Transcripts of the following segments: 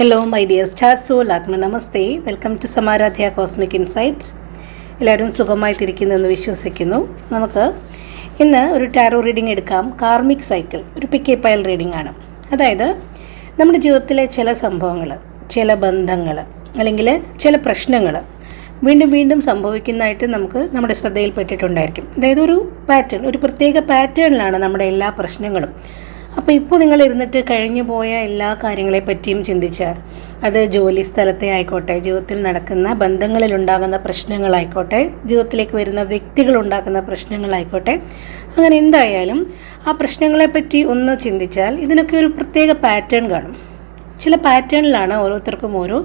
Hello, my dear star soul. Namaste. Welcome to Samaradhya Cosmic Insights. എല്ലാവരും സുഖമായിട്ടിരിക്കുന്നെന്ന് വിശ്വസിക്കുന്നു. നമുക്ക് ഇന്ന് ഒരു ടാരോ റീഡിംഗ് എടുക്കാം. കാർമിക് സൈക്കിൾ ഒരു പിക്ക് പൈൽ റീഡിംഗ് ആണ്. അതായത് നമ്മുടെ ജീവിതത്തിലെ ചില സംഭവങ്ങൾ, ചില ബന്ധങ്ങൾ അല്ലെങ്കിൽ ചില പ്രശ്നങ്ങൾ വീണ്ടും വീണ്ടും സംഭവിക്കുന്നതായിട്ട് നമുക്ക് നമ്മുടെ ശ്രദ്ധയിൽപ്പെട്ടിട്ടുണ്ടായിരിക്കും. അതായത് ഒരു പാറ്റേൺ, ഒരു പ്രത്യേക പാറ്റേണിലാണ് നമ്മുടെ എല്ലാ പ്രശ്നങ്ങളും. അപ്പോൾ ഇപ്പോൾ നിങ്ങളിരുന്നിട്ട് കഴിഞ്ഞു പോയ എല്ലാ കാര്യങ്ങളെപ്പറ്റിയും ചിന്തിച്ചാൽ, അത് ജോലി സ്ഥലത്തെ ആയിക്കോട്ടെ, ജീവിതത്തിൽ നടക്കുന്ന ബന്ധങ്ങളിലുണ്ടാകുന്ന പ്രശ്നങ്ങളായിക്കോട്ടെ, ജീവിതത്തിലേക്ക് വരുന്ന വ്യക്തികളുണ്ടാക്കുന്ന പ്രശ്നങ്ങളായിക്കോട്ടെ, അങ്ങനെ എന്തായാലും ആ പ്രശ്നങ്ങളെപ്പറ്റി ഒന്ന് ചിന്തിച്ചാൽ ഇതിനൊക്കെ ഒരു പ്രത്യേക പാറ്റേൺ കാണും. ചില പാറ്റേണിലാണ് ഓരോരുത്തർക്കും ഓരോ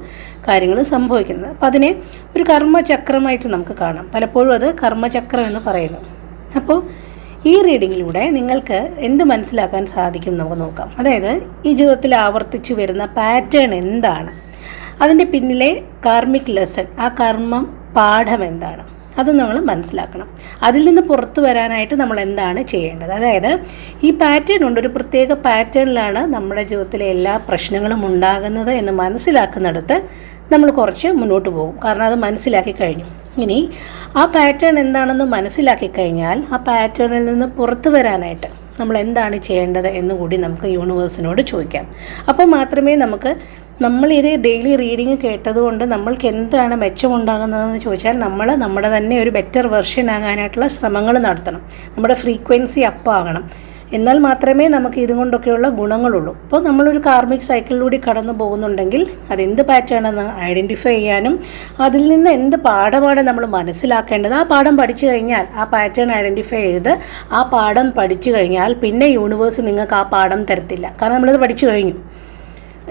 കാര്യങ്ങൾ സംഭവിക്കുന്നത്. അപ്പോൾ അതിനെ ഒരു കർമ്മചക്രമായിട്ട് നമുക്ക് കാണാം. പലപ്പോഴും അത് കർമ്മചക്രം എന്ന് പറയുന്നു. അപ്പോൾ ഈ റീഡിങ്ങിലൂടെ നിങ്ങൾക്ക് എന്ത് മനസ്സിലാക്കാൻ സാധിക്കും നമുക്ക് നോക്കാം. അതായത് ഈ ജീവിതത്തിൽ ആവർത്തിച്ച് വരുന്ന പാറ്റേൺ എന്താണ്, അതിൻ്റെ പിന്നിലെ കാർമിക് ലെസൺ, ആ കർമ്മം പാഠം എന്താണ്, അത് നമ്മൾ മനസ്സിലാക്കണം. അതിൽ നിന്ന് പുറത്തു വരാനായിട്ട് നമ്മൾ എന്താണ് ചെയ്യേണ്ടത്. അതായത് ഈ പാറ്റേൺ ഉണ്ട്, ഒരു പ്രത്യേക പാറ്റേണിലാണ് നമ്മുടെ ജീവിതത്തിലെ എല്ലാ പ്രശ്നങ്ങളും ഉണ്ടാകുന്നത് എന്ന് മനസ്സിലാക്കുന്നിടത്ത് നമ്മൾ കുറച്ച് മുന്നോട്ട് പോകും. കാരണം അത് മനസ്സിലാക്കി കഴിഞ്ഞു. ഇനി ആ പാറ്റേൺ എന്താണെന്ന് മനസ്സിലാക്കി കഴിഞ്ഞാൽ ആ പാറ്റേണിൽ നിന്ന് പുറത്തു വരാനായിട്ട് നമ്മൾ എന്താണ് ചെയ്യേണ്ടത് എന്നുകൂടി നമുക്ക് യൂണിവേഴ്സിനോട് ചോദിക്കാം. അപ്പോൾ മാത്രമേ നമ്മൾ ഇത് ഡെയിലി റീഡിങ് കേട്ടതുകൊണ്ട് നമ്മൾക്ക് എന്താണ് മെച്ചമുണ്ടാകുന്നതെന്ന് ചോദിച്ചാൽ നമ്മുടെ തന്നെ ഒരു ബെറ്റർ വെർഷൻ ആകാനായിട്ടുള്ള ശ്രമങ്ങൾ നടത്തണം. നമ്മുടെ ഫ്രീക്വൻസി അപ്പ് ആകണം. എന്നാൽ മാത്രമേ നമുക്ക് ഇതുകൊണ്ടൊക്കെയുള്ള ഗുണങ്ങളുള്ളൂ. അപ്പോൾ നമ്മളൊരു കാർമിക് സൈക്കിളിലൂടെ കടന്നു പോകുന്നുണ്ടെങ്കിൽ അതെന്ത് പാറ്റേണെന്ന് ഐഡൻറ്റിഫൈ ചെയ്യാനും അതിൽ നിന്ന് എന്ത് പാഠമാണ് നമ്മൾ മനസ്സിലാക്കേണ്ടത്, ആ പാഠം പഠിച്ചു കഴിഞ്ഞാൽ, ആ പാറ്റേൺ ഐഡൻറ്റിഫൈ ചെയ്ത് ആ പാഠം പഠിച്ചു കഴിഞ്ഞാൽ പിന്നെ യൂണിവേഴ്സ് നിങ്ങൾക്ക് ആ പാഠം തരത്തില്ല. കാരണം നമ്മളത് പഠിച്ചു കഴിഞ്ഞു.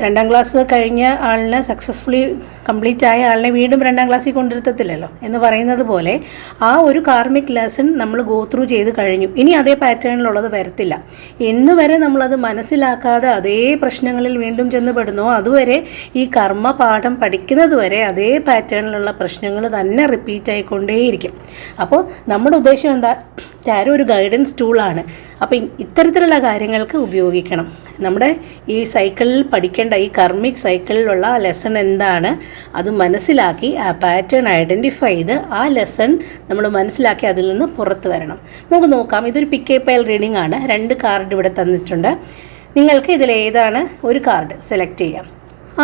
2ാം ക്ലാസ് കഴിഞ്ഞ ആളിനെ സക്സസ്ഫുള്ളി കംപ്ലീറ്റ് ആയ ആളിനെ വീണ്ടും 2ാം ക്ലാസ്സിൽ കൊണ്ടിരുത്തത്തില്ലല്ലോ എന്ന് പറയുന്നത് പോലെ ആ ഒരു കാർമിക് ലെസൺ നമ്മൾ ഗോ ത്രൂ ചെയ്ത് കഴിഞ്ഞു. ഇനി അതേ പാറ്റേണിലുള്ളത് വരത്തില്ല. എന്ന് വരെ നമ്മളത് മനസ്സിലാക്കാതെ അതേ പ്രശ്നങ്ങളിൽ വീണ്ടും ചെന്ന് പെടുന്നോ അതുവരെ ഈ കർമ്മ പാഠം പഠിക്കുന്നത് വരെ അതേ പാറ്റേണിലുള്ള പ്രശ്നങ്ങൾ തന്നെ റിപ്പീറ്റ് ആയിക്കൊണ്ടേയിരിക്കും. അപ്പോൾ നമ്മുടെ ഉദ്ദേശം എന്താ? ടാരോ ഒരു ഗൈഡൻസ് ടൂളാണ്. അപ്പോൾ ഇത്തരത്തിലുള്ള കാര്യങ്ങൾക്ക് ഉപയോഗിക്കണം. നമ്മുടെ ഈ സൈക്കിളിൽ പഠിക്കേണ്ട, ഈ കർമ്മിക് സൈക്കിളിലുള്ള ലെസൺ എന്താണ് അത് മനസ്സിലാക്കി ആ പാറ്റേൺ ഐഡൻറ്റിഫൈ ചെയ്ത് ആ ലെസൺ നമ്മൾ മനസ്സിലാക്കി അതിൽ നിന്ന് പുറത്ത് വരണം. നമുക്ക് നോക്കാം. ഇതൊരു പിക്ക് പൈൽ റീഡിംഗ് ആണ്. 2 കാർഡ് ഇവിടെ തന്നിട്ടുണ്ട്. നിങ്ങൾക്ക് ഇതിലേതാണ് ഒരു കാർഡ് സെലക്ട് ചെയ്യാം.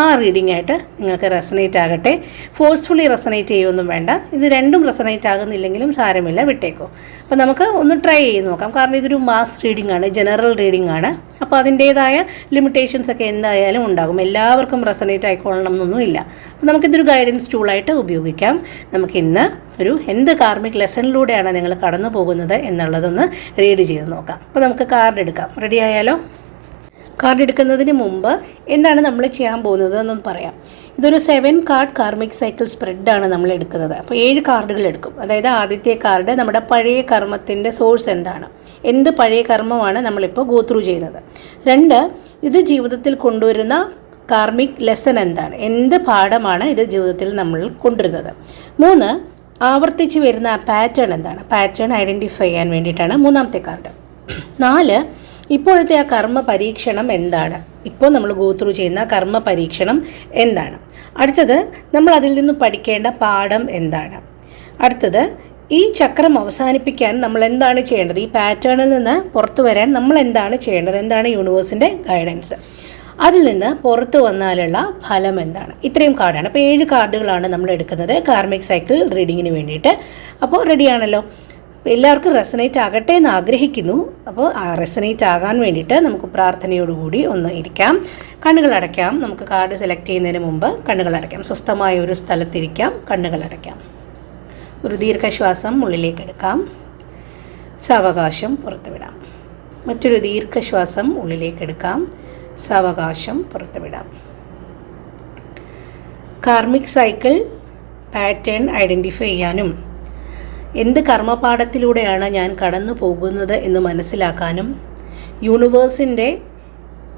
ആ റീഡിംഗ് ആയിട്ട് നിങ്ങൾക്ക് റെസനേറ്റ് ആകട്ടെ. ഫോഴ്സ്ഫുള്ളി റെസനേറ്റ് ചെയ്യുമൊന്നും വേണ്ട. ഇത് രണ്ടും റെസനേറ്റ് ആകുന്നില്ലെങ്കിലും സാരമില്ല, വിട്ടേക്കോ. അപ്പോൾ നമുക്ക് ഒന്ന് ട്രൈ ചെയ്ത് നോക്കാം. കാരണം ഇതൊരു മാസ് റീഡിംഗ് ആണ്, ജനറൽ റീഡിംഗ് ആണ്. അപ്പോൾ അതിൻ്റേതായ ലിമിറ്റേഷൻസ് ഒക്കെ എന്തായാലും ഉണ്ടാകും. എല്ലാവർക്കും റെസനേറ്റ് ആയിക്കൊള്ളണം എന്നൊന്നുമില്ല. അപ്പോൾ നമുക്കിതൊരു ഗൈഡൻസ് ടൂളായിട്ട് ഉപയോഗിക്കാം. നമുക്കിന്ന് എന്ത് കാർമിക് ലെസണിലൂടെയാണ് നിങ്ങൾ കടന്നു പോകുന്നത് എന്നുള്ളതൊന്ന് റീഡ് ചെയ്ത് നോക്കാം. അപ്പോൾ നമുക്ക് കാർഡ് എടുക്കാം. റെഡി ആയാലോ? കാർഡ് എടുക്കുന്നതിന് മുമ്പ് എന്താണ് നമ്മൾ ചെയ്യാൻ പോകുന്നത് എന്നൊന്ന് പറയാം. ഇതൊരു 7 കാർഡ് കാർമിക് സൈക്കിൾ സ്പ്രെഡാണ് നമ്മൾ എടുക്കുന്നത്. അപ്പോൾ 7 കാർഡുകൾ എടുക്കും. അതായത് ആദ്യത്തെ കാർഡ് നമ്മുടെ പഴയ കർമ്മത്തിൻ്റെ സോഴ്സ് എന്താണ്, എന്ത് പഴയ കർമ്മമാണ് നമ്മളിപ്പോൾ ഗോ ത്രൂ ചെയ്യുന്നത്. 2, ഇത് ജീവിതത്തിൽ കൊണ്ടുവരുന്ന കാർമിക് ലെസൺ എന്താണ്, എന്ത് പാഠമാണ് ഇത് ജീവിതത്തിൽ നമ്മൾ കൊണ്ടുവരുന്നത്. 3, ആവർത്തിച്ച് വരുന്ന ആ പാറ്റേൺ എന്താണ്, പാറ്റേൺ ഐഡൻറ്റിഫൈ ചെയ്യാൻ വേണ്ടിയിട്ടാണ് 3ാമത്തെ കാർഡ്. 4, ഇപ്പോഴത്തെ ആ കർമ്മ പരീക്ഷണം എന്താണ്, ഇപ്പോൾ നമ്മൾ ഗോ ത്രൂ ചെയ്യുന്ന കർമ്മ പരീക്ഷണം എന്താണ്. അടുത്തത് നമ്മൾ അതിൽ നിന്ന് പഠിക്കേണ്ട പാഠം എന്താണ്. അടുത്തത് ഈ ചക്രം അവസാനിപ്പിക്കാൻ നമ്മൾ എന്താണ് ചെയ്യേണ്ടത്, ഈ പാറ്റേണിൽ നിന്ന് പുറത്തു വരാൻ നമ്മൾ എന്താണ് ചെയ്യേണ്ടത്, എന്താണ് യൂണിവേഴ്സിൻ്റെ ഗൈഡൻസ്, അതിൽ നിന്ന് പുറത്തു വന്നാലുള്ള ഫലം എന്താണ്. ഇത്രയും കാർഡാണ്. അപ്പോൾ 7 കാർഡുകളാണ് നമ്മൾ എടുക്കുന്നത് കാർമിക് സൈക്കിൾ റീഡിങ്ങിന് വേണ്ടിയിട്ട്. അപ്പോൾ റെഡിയാണല്ലോ? എല്ലാവർക്കും റെസനേറ്റ് ആകട്ടെ എന്ന് ആഗ്രഹിക്കുന്നു. അപ്പോൾ ആ റെസനേറ്റ് ആകാൻ വേണ്ടിയിട്ട് നമുക്ക് പ്രാർത്ഥനയോടുകൂടി ഒന്ന് ഇരിക്കാം. കണ്ണുകൾ അടയ്ക്കാം. നമുക്ക് കാർഡ് സെലക്ട് ചെയ്യുന്നതിന് മുമ്പ് കണ്ണുകൾ അടയ്ക്കാം. സ്വസ്ഥമായ ഒരു സ്ഥലത്തിരിക്കാം. കണ്ണുകൾ അടയ്ക്കാം. ഒരു ദീർഘശ്വാസം ഉള്ളിലേക്ക് എടുക്കാം. സാവകാശം പുറത്തുവിടാം. മറ്റൊരു ദീർഘശ്വാസം ഉള്ളിലേക്ക് എടുക്കാം. സാവകാശം പുറത്തുവിടാം. കാർമിക് സൈക്കിൾ പാറ്റേൺ ഐഡൻറ്റിഫൈ ചെയ്യാനും എന്ത് കർമ്മപാഠത്തിലൂടെയാണ് ഞാൻ കടന്നു പോകുന്നത് എന്ന് മനസ്സിലാക്കാനും യൂണിവേഴ്സിൻ്റെ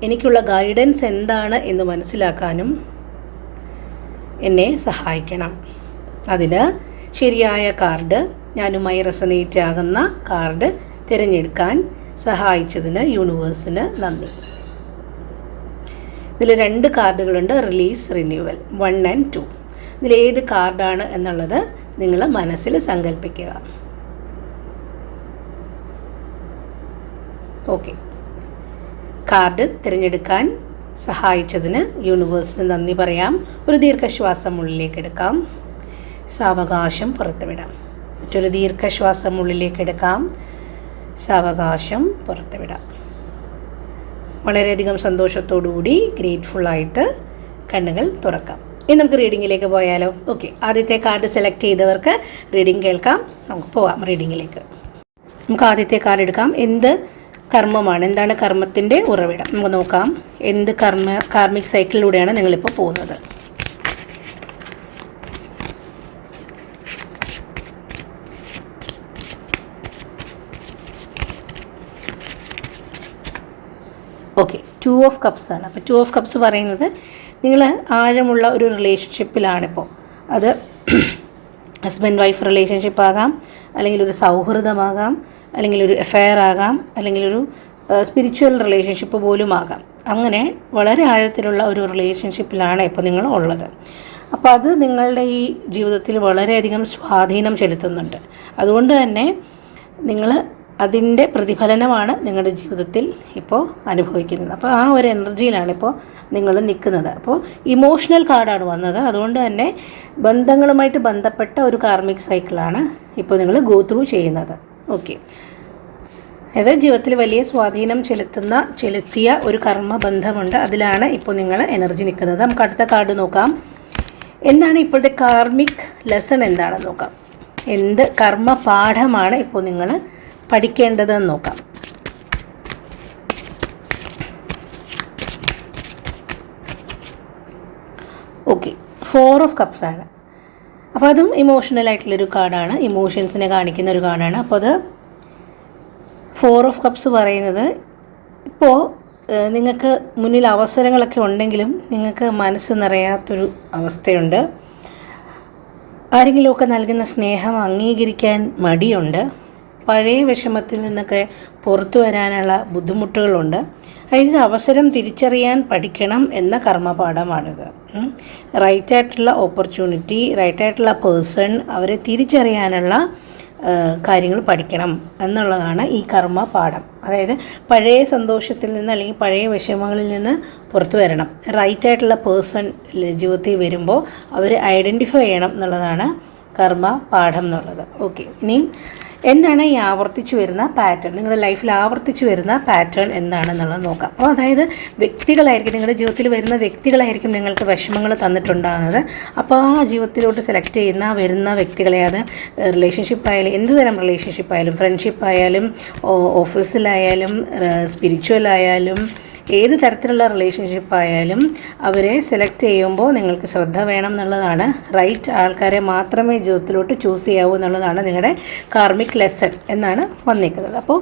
എനിക്കുള്ള ഗൈഡൻസ് എന്താണ് എന്ന് മനസ്സിലാക്കാനും എന്നെ സഹായിക്കണം. അതിന് ശരിയായ കാർഡ്, ഞാനുമായി റെസനേറ്റ് ആകുന്ന കാർഡ് തിരഞ്ഞെടുക്കാൻ സഹായിച്ചതിന് യൂണിവേഴ്സിന് നന്ദി. ഇതിൽ 2 കാർഡുകളുണ്ട്, റിലീസ്, റിന്യൂവൽ, 1 and 2. ഇതിലേത് കാർഡാണ് എന്നുള്ളത് നിങ്ങൾ മനസ്സിൽ സങ്കല്പിക്കുക. ഓക്കെ, കാർഡ് തിരഞ്ഞെടുക്കാൻ സഹായിച്ചതിന് യൂണിവേഴ്സിന് നന്ദി പറയാം. ഒരു ദീർഘശ്വാസം ഉള്ളിലേക്ക് എടുക്കാം, സാവകാശം പുറത്തുവിടാം. മറ്റൊരു ദീർഘശ്വാസം ഉള്ളിലേക്ക് എടുക്കാം, സാവകാശം പുറത്തുവിടാം. വളരെയധികം സന്തോഷത്തോടുകൂടി ഗ്രേറ്റ്ഫുള്ളായിട്ട് കണ്ണുകൾ തുറക്കാം. ഇനി നമുക്ക് റീഡിങ്ങിലേക്ക് പോയാലോ? ഓക്കെ, ആദ്യത്തെ കാർഡ് സെലക്ട് ചെയ്തവർക്ക് റീഡിങ് കേൾക്കാം. നമുക്ക് പോകാം റീഡിങ്ങിലേക്ക്. നമുക്ക് ആദ്യത്തെ കാർഡ് എടുക്കാം. എന്ത് കർമ്മമാണ്, എന്താണ് കർമ്മത്തിൻ്റെ ഉറവിടം? നമുക്ക് നോക്കാം. എന്ത് കാർമിക് സൈക്കിളിലൂടെയാണ് നിങ്ങളിപ്പോൾ പോകുന്നത്? ഓക്കെ, 2 of Cups ആണ്. അപ്പോൾ 2 of Cups പറയുന്നത് നിങ്ങൾ ആഴമുള്ള ഒരു റിലേഷൻഷിപ്പിലാണിപ്പോൾ. അത് ഹസ്ബൻഡ് വൈഫ് റിലേഷൻഷിപ്പ് ആകാം, അല്ലെങ്കിൽ ഒരു സൗഹൃദമാകാം, അല്ലെങ്കിൽ ഒരു അഫെയർ ആകാം, അല്ലെങ്കിൽ ഒരു സ്പിരിച്വൽ റിലേഷൻഷിപ്പ് പോലും ആകാം. അങ്ങനെ വളരെ ആഴത്തിലുള്ള ഒരു റിലേഷൻഷിപ്പിലാണ് ഇപ്പോൾ നിങ്ങൾ ഉള്ളത്. അപ്പോൾ അത് നിങ്ങളുടെ ഈ ജീവിതത്തിൽ വളരെയധികം സ്വാധീനം ചെലുത്തുന്നുണ്ട്. അതുകൊണ്ട് തന്നെ നിങ്ങൾ അതിൻ്റെ പ്രതിഫലനമാണ് നിങ്ങളുടെ ജീവിതത്തിൽ ഇപ്പോൾ അനുഭവിക്കുന്നത്. അപ്പോൾ ആ ഒരു എനർജിയിലാണ് ഇപ്പോൾ നിങ്ങൾ നിൽക്കുന്നത്. അപ്പോൾ ഇമോഷണൽ കാർഡാണ് വന്നത്. അതുകൊണ്ട് തന്നെ ബന്ധങ്ങളുമായിട്ട് ബന്ധപ്പെട്ട ഒരു കാർമിക് സൈക്കിളാണ് ഇപ്പോൾ നിങ്ങൾ ഗോ ത്രൂ ചെയ്യുന്നത്. ഓക്കെ, അതായത് ജീവിതത്തിൽ വലിയ സ്വാധീനം ചെലുത്തിയ ഒരു കർമ്മബന്ധമുണ്ട്. അതിലാണ് ഇപ്പോൾ നിങ്ങൾ എനർജി നിൽക്കുന്നത്. നമുക്ക് അടുത്ത കാർഡ് നോക്കാം. എന്താണ് ഇപ്പോഴത്തെ കാർമിക് ലെസൺ എന്താണെന്ന് നോക്കാം. എന്ത് കർമ്മ പാഠമാണ് ഇപ്പോൾ നിങ്ങൾ പഠിക്കേണ്ടതെന്ന് നോക്കാം. ഓക്കെ, 4 of Cups ആണ്. അപ്പോൾ അതും ഇമോഷണലായിട്ടുള്ളൊരു കാർഡാണ്, ഇമോഷൻസിനെ കാണിക്കുന്ന ഒരു കാർഡാണ്. അപ്പോൾ അത് 4 of Cups പറയുന്നത് ഇപ്പോൾ നിങ്ങൾക്ക് മുന്നിൽ അവസരങ്ങളൊക്കെ ഉണ്ടെങ്കിലും നിങ്ങൾക്ക് മനസ്സ് നിറയാത്തൊരു അവസ്ഥയുണ്ട്. ആരെങ്കിലുമൊക്കെ നൽകുന്ന സ്നേഹം അംഗീകരിക്കാൻ മടിയുണ്ട്. പഴയ വിഷമത്തിൽ നിന്നൊക്കെ പുറത്തു വരാനുള്ള ബുദ്ധിമുട്ടുകളുണ്ട്. അതായത് അവസരം തിരിച്ചറിയാൻ പഠിക്കണം എന്ന കർമ്മപാഠമാണിത്. റൈറ്റായിട്ടുള്ള ഓപ്പർച്യൂണിറ്റി, റൈറ്റായിട്ടുള്ള പേഴ്സൺ, അവരെ തിരിച്ചറിയാനുള്ള കാര്യങ്ങൾ പഠിക്കണം എന്നുള്ളതാണ് ഈ കർമ്മ പാഠം. അതായത് പഴയ സന്തോഷത്തിൽ നിന്ന് അല്ലെങ്കിൽ പഴയ വിഷമങ്ങളിൽ നിന്ന് പുറത്തു വരണം. റൈറ്റായിട്ടുള്ള പേഴ്സൺ ജീവിതത്തിൽ വരുമ്പോൾ അവർ ഐഡൻറ്റിഫൈ ചെയ്യണം എന്നുള്ളതാണ് കർമ്മ പാഠം എന്നുള്ളത്. ഓക്കെ, ഇനി എന്താണ് ഈ ആവർത്തിച്ചു വരുന്ന പാറ്റേൺ, നിങ്ങളുടെ ലൈഫിൽ ആവർത്തിച്ചു വരുന്ന പാറ്റേൺ എന്താണെന്നുള്ളത് നോക്കാം. അപ്പോൾ അതായത് വ്യക്തികളായിരിക്കും, നിങ്ങളുടെ ജീവിതത്തിൽ വരുന്ന വ്യക്തികളായിരിക്കും നിങ്ങൾക്ക് വിഷമങ്ങൾ തന്നിട്ടുണ്ടാകുന്നത്. അപ്പോൾ ആ ജീവിതത്തിലോട്ട് സെലക്ട് ചെയ്യുന്ന വരുന്ന വ്യക്തികളെ, അത് റിലേഷൻഷിപ്പ് ആയാലും എന്ത് തരം റിലേഷൻഷിപ്പ് ആയാലും, ഫ്രണ്ട്ഷിപ്പ് ആയാലും ഓഫീസിലായാലും സ്പിരിച്വൽ ആയാലും ഏത് തരത്തിലുള്ള റിലേഷൻഷിപ്പ് ആയാലും അവരെ സെലക്ട് ചെയ്യുമ്പോൾ നിങ്ങൾക്ക് ശ്രദ്ധ വേണം എന്നുള്ളതാണ്. റൈറ്റ് ആൾക്കാരെ മാത്രമേ ജീവിതത്തിലോട്ട് ചൂസ് ചെയ്യാവൂ എന്നുള്ളതാണ് നിങ്ങളുടെ കാർമിക് ലെസൺ എന്നാണ് വന്നിരിക്കുന്നത്. അപ്പോൾ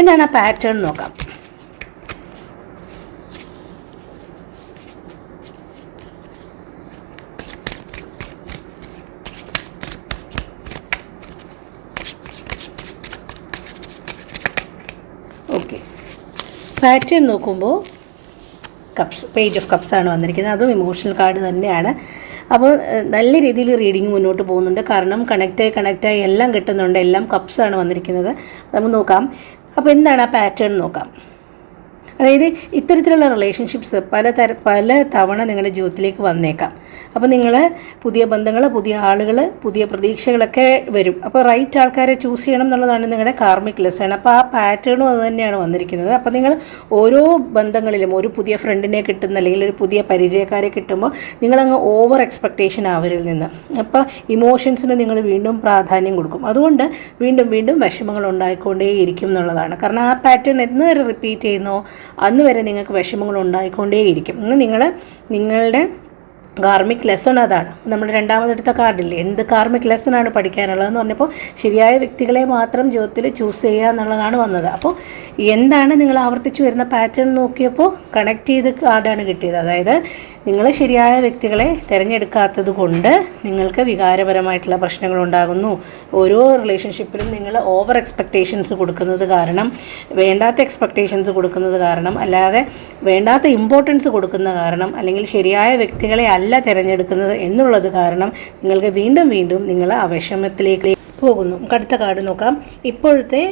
എന്താണ് ആ പാറ്റേൺ നോക്കാം. ഓക്കെ, പാറ്റേൺ നോക്കുമ്പോൾ പേജ് ഓഫ് കപ്സ് ആണ് വന്നിരിക്കുന്നത്. അതും ഇമോഷണൽ കാർഡ് തന്നെയാണ്. അപ്പോൾ നല്ല രീതിയിൽ റീഡിങ് മുന്നോട്ട് പോകുന്നുണ്ട്. കാരണം കണക്റ്റായി എല്ലാം കിട്ടുന്നുണ്ട്. എല്ലാം കപ്സാണ് വന്നിരിക്കുന്നത്. നമുക്ക് നോക്കാം. അപ്പോൾ എന്താണ് ആ പാറ്റേൺ നോക്കാം. അതായത് ഇത്തരത്തിലുള്ള റിലേഷൻഷിപ്സ് പല തവണ നിങ്ങളുടെ ജീവിതത്തിലേക്ക് വന്നേക്കാം. അപ്പോൾ നിങ്ങൾ പുതിയ ബന്ധങ്ങൾ, പുതിയ ആളുകൾ, പുതിയ പ്രതീക്ഷകളൊക്കെ വരും. അപ്പോൾ റൈറ്റ് ആൾക്കാരെ ചൂസ് ചെയ്യണം എന്നുള്ളതാണ് നിങ്ങളുടെ കാർമിക് ലെസൺ. അപ്പോൾ ആ പാറ്റേണും അത് തന്നെയാണ് വന്നിരിക്കുന്നത്. അപ്പോൾ നിങ്ങൾ ഓരോ ബന്ധങ്ങളിലും ഒരു പുതിയ ഫ്രണ്ടിനെ കിട്ടുന്ന അല്ലെങ്കിൽ ഒരു പുതിയ പരിചയക്കാരെ കിട്ടുമ്പോൾ നിങ്ങളങ്ങ് ഓവർ എക്സ്പെക്റ്റേഷൻ അവരിൽ നിന്ന്. അപ്പോൾ ഇമോഷൻസിന് നിങ്ങൾ വീണ്ടും പ്രാധാന്യം കൊടുക്കും. അതുകൊണ്ട് വീണ്ടും വിഷമങ്ങൾ ഉണ്ടായിക്കൊണ്ടേയിരിക്കും എന്നുള്ളതാണ്. കാരണം ആ പാറ്റേൺ എന്ന് വരെ റിപ്പീറ്റ് ചെയ്യുന്നോ അന്ന് വരെ നിങ്ങൾക്ക് വിഷമങ്ങൾ ഉണ്ടായിക്കൊണ്ടേയിരിക്കും. നിങ്ങളുടെ കാർമിക് ലെസൺ അതാണ്. നമ്മൾ രണ്ടാമതെടുത്ത കാർഡില്ലേ, എന്ത് കാർമിക് ലെസണാണ് പഠിക്കാനുള്ളതെന്ന് പറഞ്ഞപ്പോൾ ശരിയായ വ്യക്തികളെ മാത്രം ജീവിതത്തിൽ ചൂസ് ചെയ്യുക എന്നുള്ളതാണ് വന്നത്. അപ്പോൾ എന്താണ് നിങ്ങൾ ആവർത്തിച്ച് വരുന്ന പാറ്റേൺ നോക്കിയപ്പോൾ കണക്ട് ചെയ്ത് കാർഡാണ് കിട്ടിയത്. അതായത് നിങ്ങൾ ശരിയായ വ്യക്തികളെ തിരഞ്ഞെടുക്കാത്തത് കൊണ്ട് നിങ്ങൾക്ക് വികാരപരമായിട്ടുള്ള പ്രശ്നങ്ങൾ ഉണ്ടാകുന്നു. ഓരോ റിലേഷൻഷിപ്പിലും നിങ്ങൾ ഓവർ എക്സ്പെക്റ്റേഷൻസ് കൊടുക്കുന്നത് കാരണം, വേണ്ടാത്ത എക്സ്പെക്റ്റേഷൻസ് കൊടുക്കുന്നത് കാരണം, അല്ലാതെ വേണ്ടാത്ത ഇമ്പോർട്ടൻസ് കൊടുക്കുന്ന കാരണം, അല്ലെങ്കിൽ ശരിയായ വ്യക്തികളെ അല്ല തിരഞ്ഞെടുക്കുന്നത് എന്നുള്ളത് കാരണം നിങ്ങൾക്ക് വീണ്ടും വീണ്ടും നിങ്ങൾ ആ വിഷമത്തിലേക്ക് പോകുന്നു. അടുത്ത കാർഡ് നോക്കാം. ഇപ്പോഴത്തെ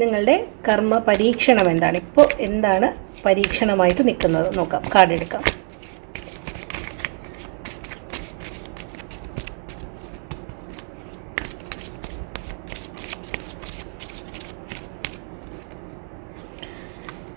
നിങ്ങളുടെ കർമ്മ പരീക്ഷണം എന്താണ്? ഇപ്പോൾ എന്താണ് പരീക്ഷണമായിട്ട് നിൽക്കുന്നത് നോക്കാം. കാർഡ് എടുക്കാം.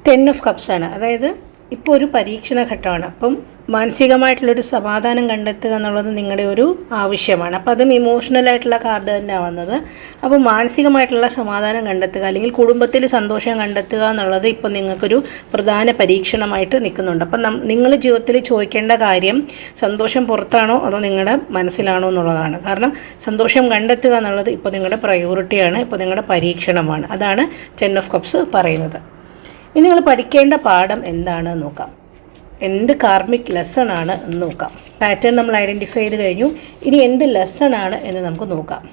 ടെൻ ഓഫ് കപ്സ് ആണ്. അതായത് ഇപ്പോൾ ഒരു പരീക്ഷണ ഘട്ടമാണ്. അപ്പം മാനസികമായിട്ടുള്ളൊരു സമാധാനം കണ്ടെത്തുക എന്നുള്ളത് നിങ്ങളുടെ ഒരു ആവശ്യമാണ്. അപ്പോൾ അതും ഇമോഷണലായിട്ടുള്ള കാർഡ് തന്നെയാണ് വന്നത്. അപ്പോൾ മാനസികമായിട്ടുള്ള സമാധാനം കണ്ടെത്തുക, അല്ലെങ്കിൽ കുടുംബത്തിൽ സന്തോഷം കണ്ടെത്തുക എന്നുള്ളത് ഇപ്പോൾ നിങ്ങൾക്കൊരു പ്രധാന പരീക്ഷണമായിട്ട് നിൽക്കുന്നുണ്ട്. അപ്പം നിങ്ങൾ ജീവിതത്തിൽ ചോദിക്കേണ്ട കാര്യം സന്തോഷം പുറത്താണോ അതോ നിങ്ങളുടെ മനസ്സിലാണോ എന്നുള്ളതാണ്. കാരണം സന്തോഷം കണ്ടെത്തുക എന്നുള്ളത് ഇപ്പോൾ നിങ്ങളുടെ പ്രയോറിറ്റിയാണ്, ഇപ്പോൾ നിങ്ങളുടെ പരീക്ഷണമാണ്. അതാണ് ടെൻ ഓഫ് കപ്സ് പറയുന്നത്. ഇനി നിങ്ങൾ പഠിക്കേണ്ട പാഠം എന്താണെന്ന് നോക്കാം. എന്ത് കാർമിക് ലെസൺ ആണ് എന്ന് നോക്കാം. പാറ്റേൺ നമ്മൾ ഐഡൻറ്റിഫൈ ചെയ്ത് കഴിഞ്ഞു. ഇനി എന്ത് ലെസൺ ആണ് എന്ന് നമുക്ക് നോക്കാം.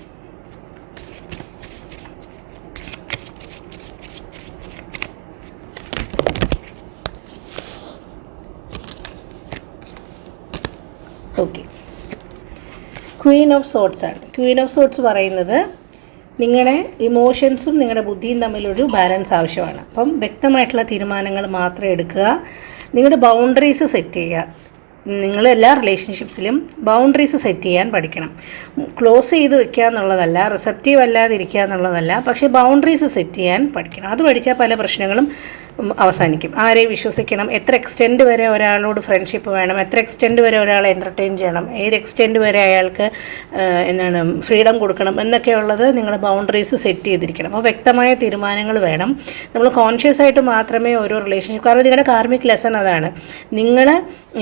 ഓക്കെ, ക്വീൻ ഓഫ് സോർട്സ് ആണ്. ക്വീൻ ഓഫ് സോർട്സ് പറയുന്നത് നിങ്ങളുടെ ഇമോഷൻസും നിങ്ങളുടെ ബുദ്ധിയും തമ്മിലൊരു ബാലൻസ് ആവശ്യമാണ്. അപ്പം വ്യക്തമായിട്ടുള്ള തീരുമാനങ്ങൾ മാത്രം എടുക്കുക. നിങ്ങളുടെ ബൗണ്ടറീസ് സെറ്റ് ചെയ്യുക. നിങ്ങൾ എല്ലാ റിലേഷൻഷിപ്സിലും ബൗണ്ടറീസ് സെറ്റ് ചെയ്യാൻ പഠിക്കണം. ക്ലോസ് ചെയ്ത് വെക്കുക എന്നുള്ളതല്ല, റിസപ്റ്റീവ് അല്ലാതിരിക്കുക എന്നുള്ളതല്ല, പക്ഷേ ബൗണ്ടറീസ് സെറ്റ് ചെയ്യാൻ പഠിക്കണം. അത് പഠിച്ചാൽ പല പ്രശ്നങ്ങളും അവസാനിക്കും. ആരെ വിശ്വസിക്കണം, എത്ര എക്സ്റ്റെൻഡ് വരെ ഒരാളോട് ഫ്രണ്ട്ഷിപ്പ് വേണം, എത്ര എക്സ്റ്റെൻഡ് വരെ ഒരാളെ എൻ്റർടൈൻ ചെയ്യണം, ഏത് എക്സ്റ്റെൻഡ് വരെ അയാൾക്ക് ഫ്രീഡം കൊടുക്കണം എന്നൊക്കെയുള്ളത് നിങ്ങൾ ബൗണ്ടറീസ് സെറ്റ് ചെയ്തിരിക്കണം. അപ്പോൾ വ്യക്തമായ തീരുമാനങ്ങൾ വേണം. നമ്മൾ കോൺഷ്യസ് ആയിട്ട് മാത്രമേ ഓരോ റിലേഷൻഷിപ്പ്, കാരണം നിങ്ങളുടെ കാർമിക് ലെസൺ അതാണ്. നിങ്ങൾ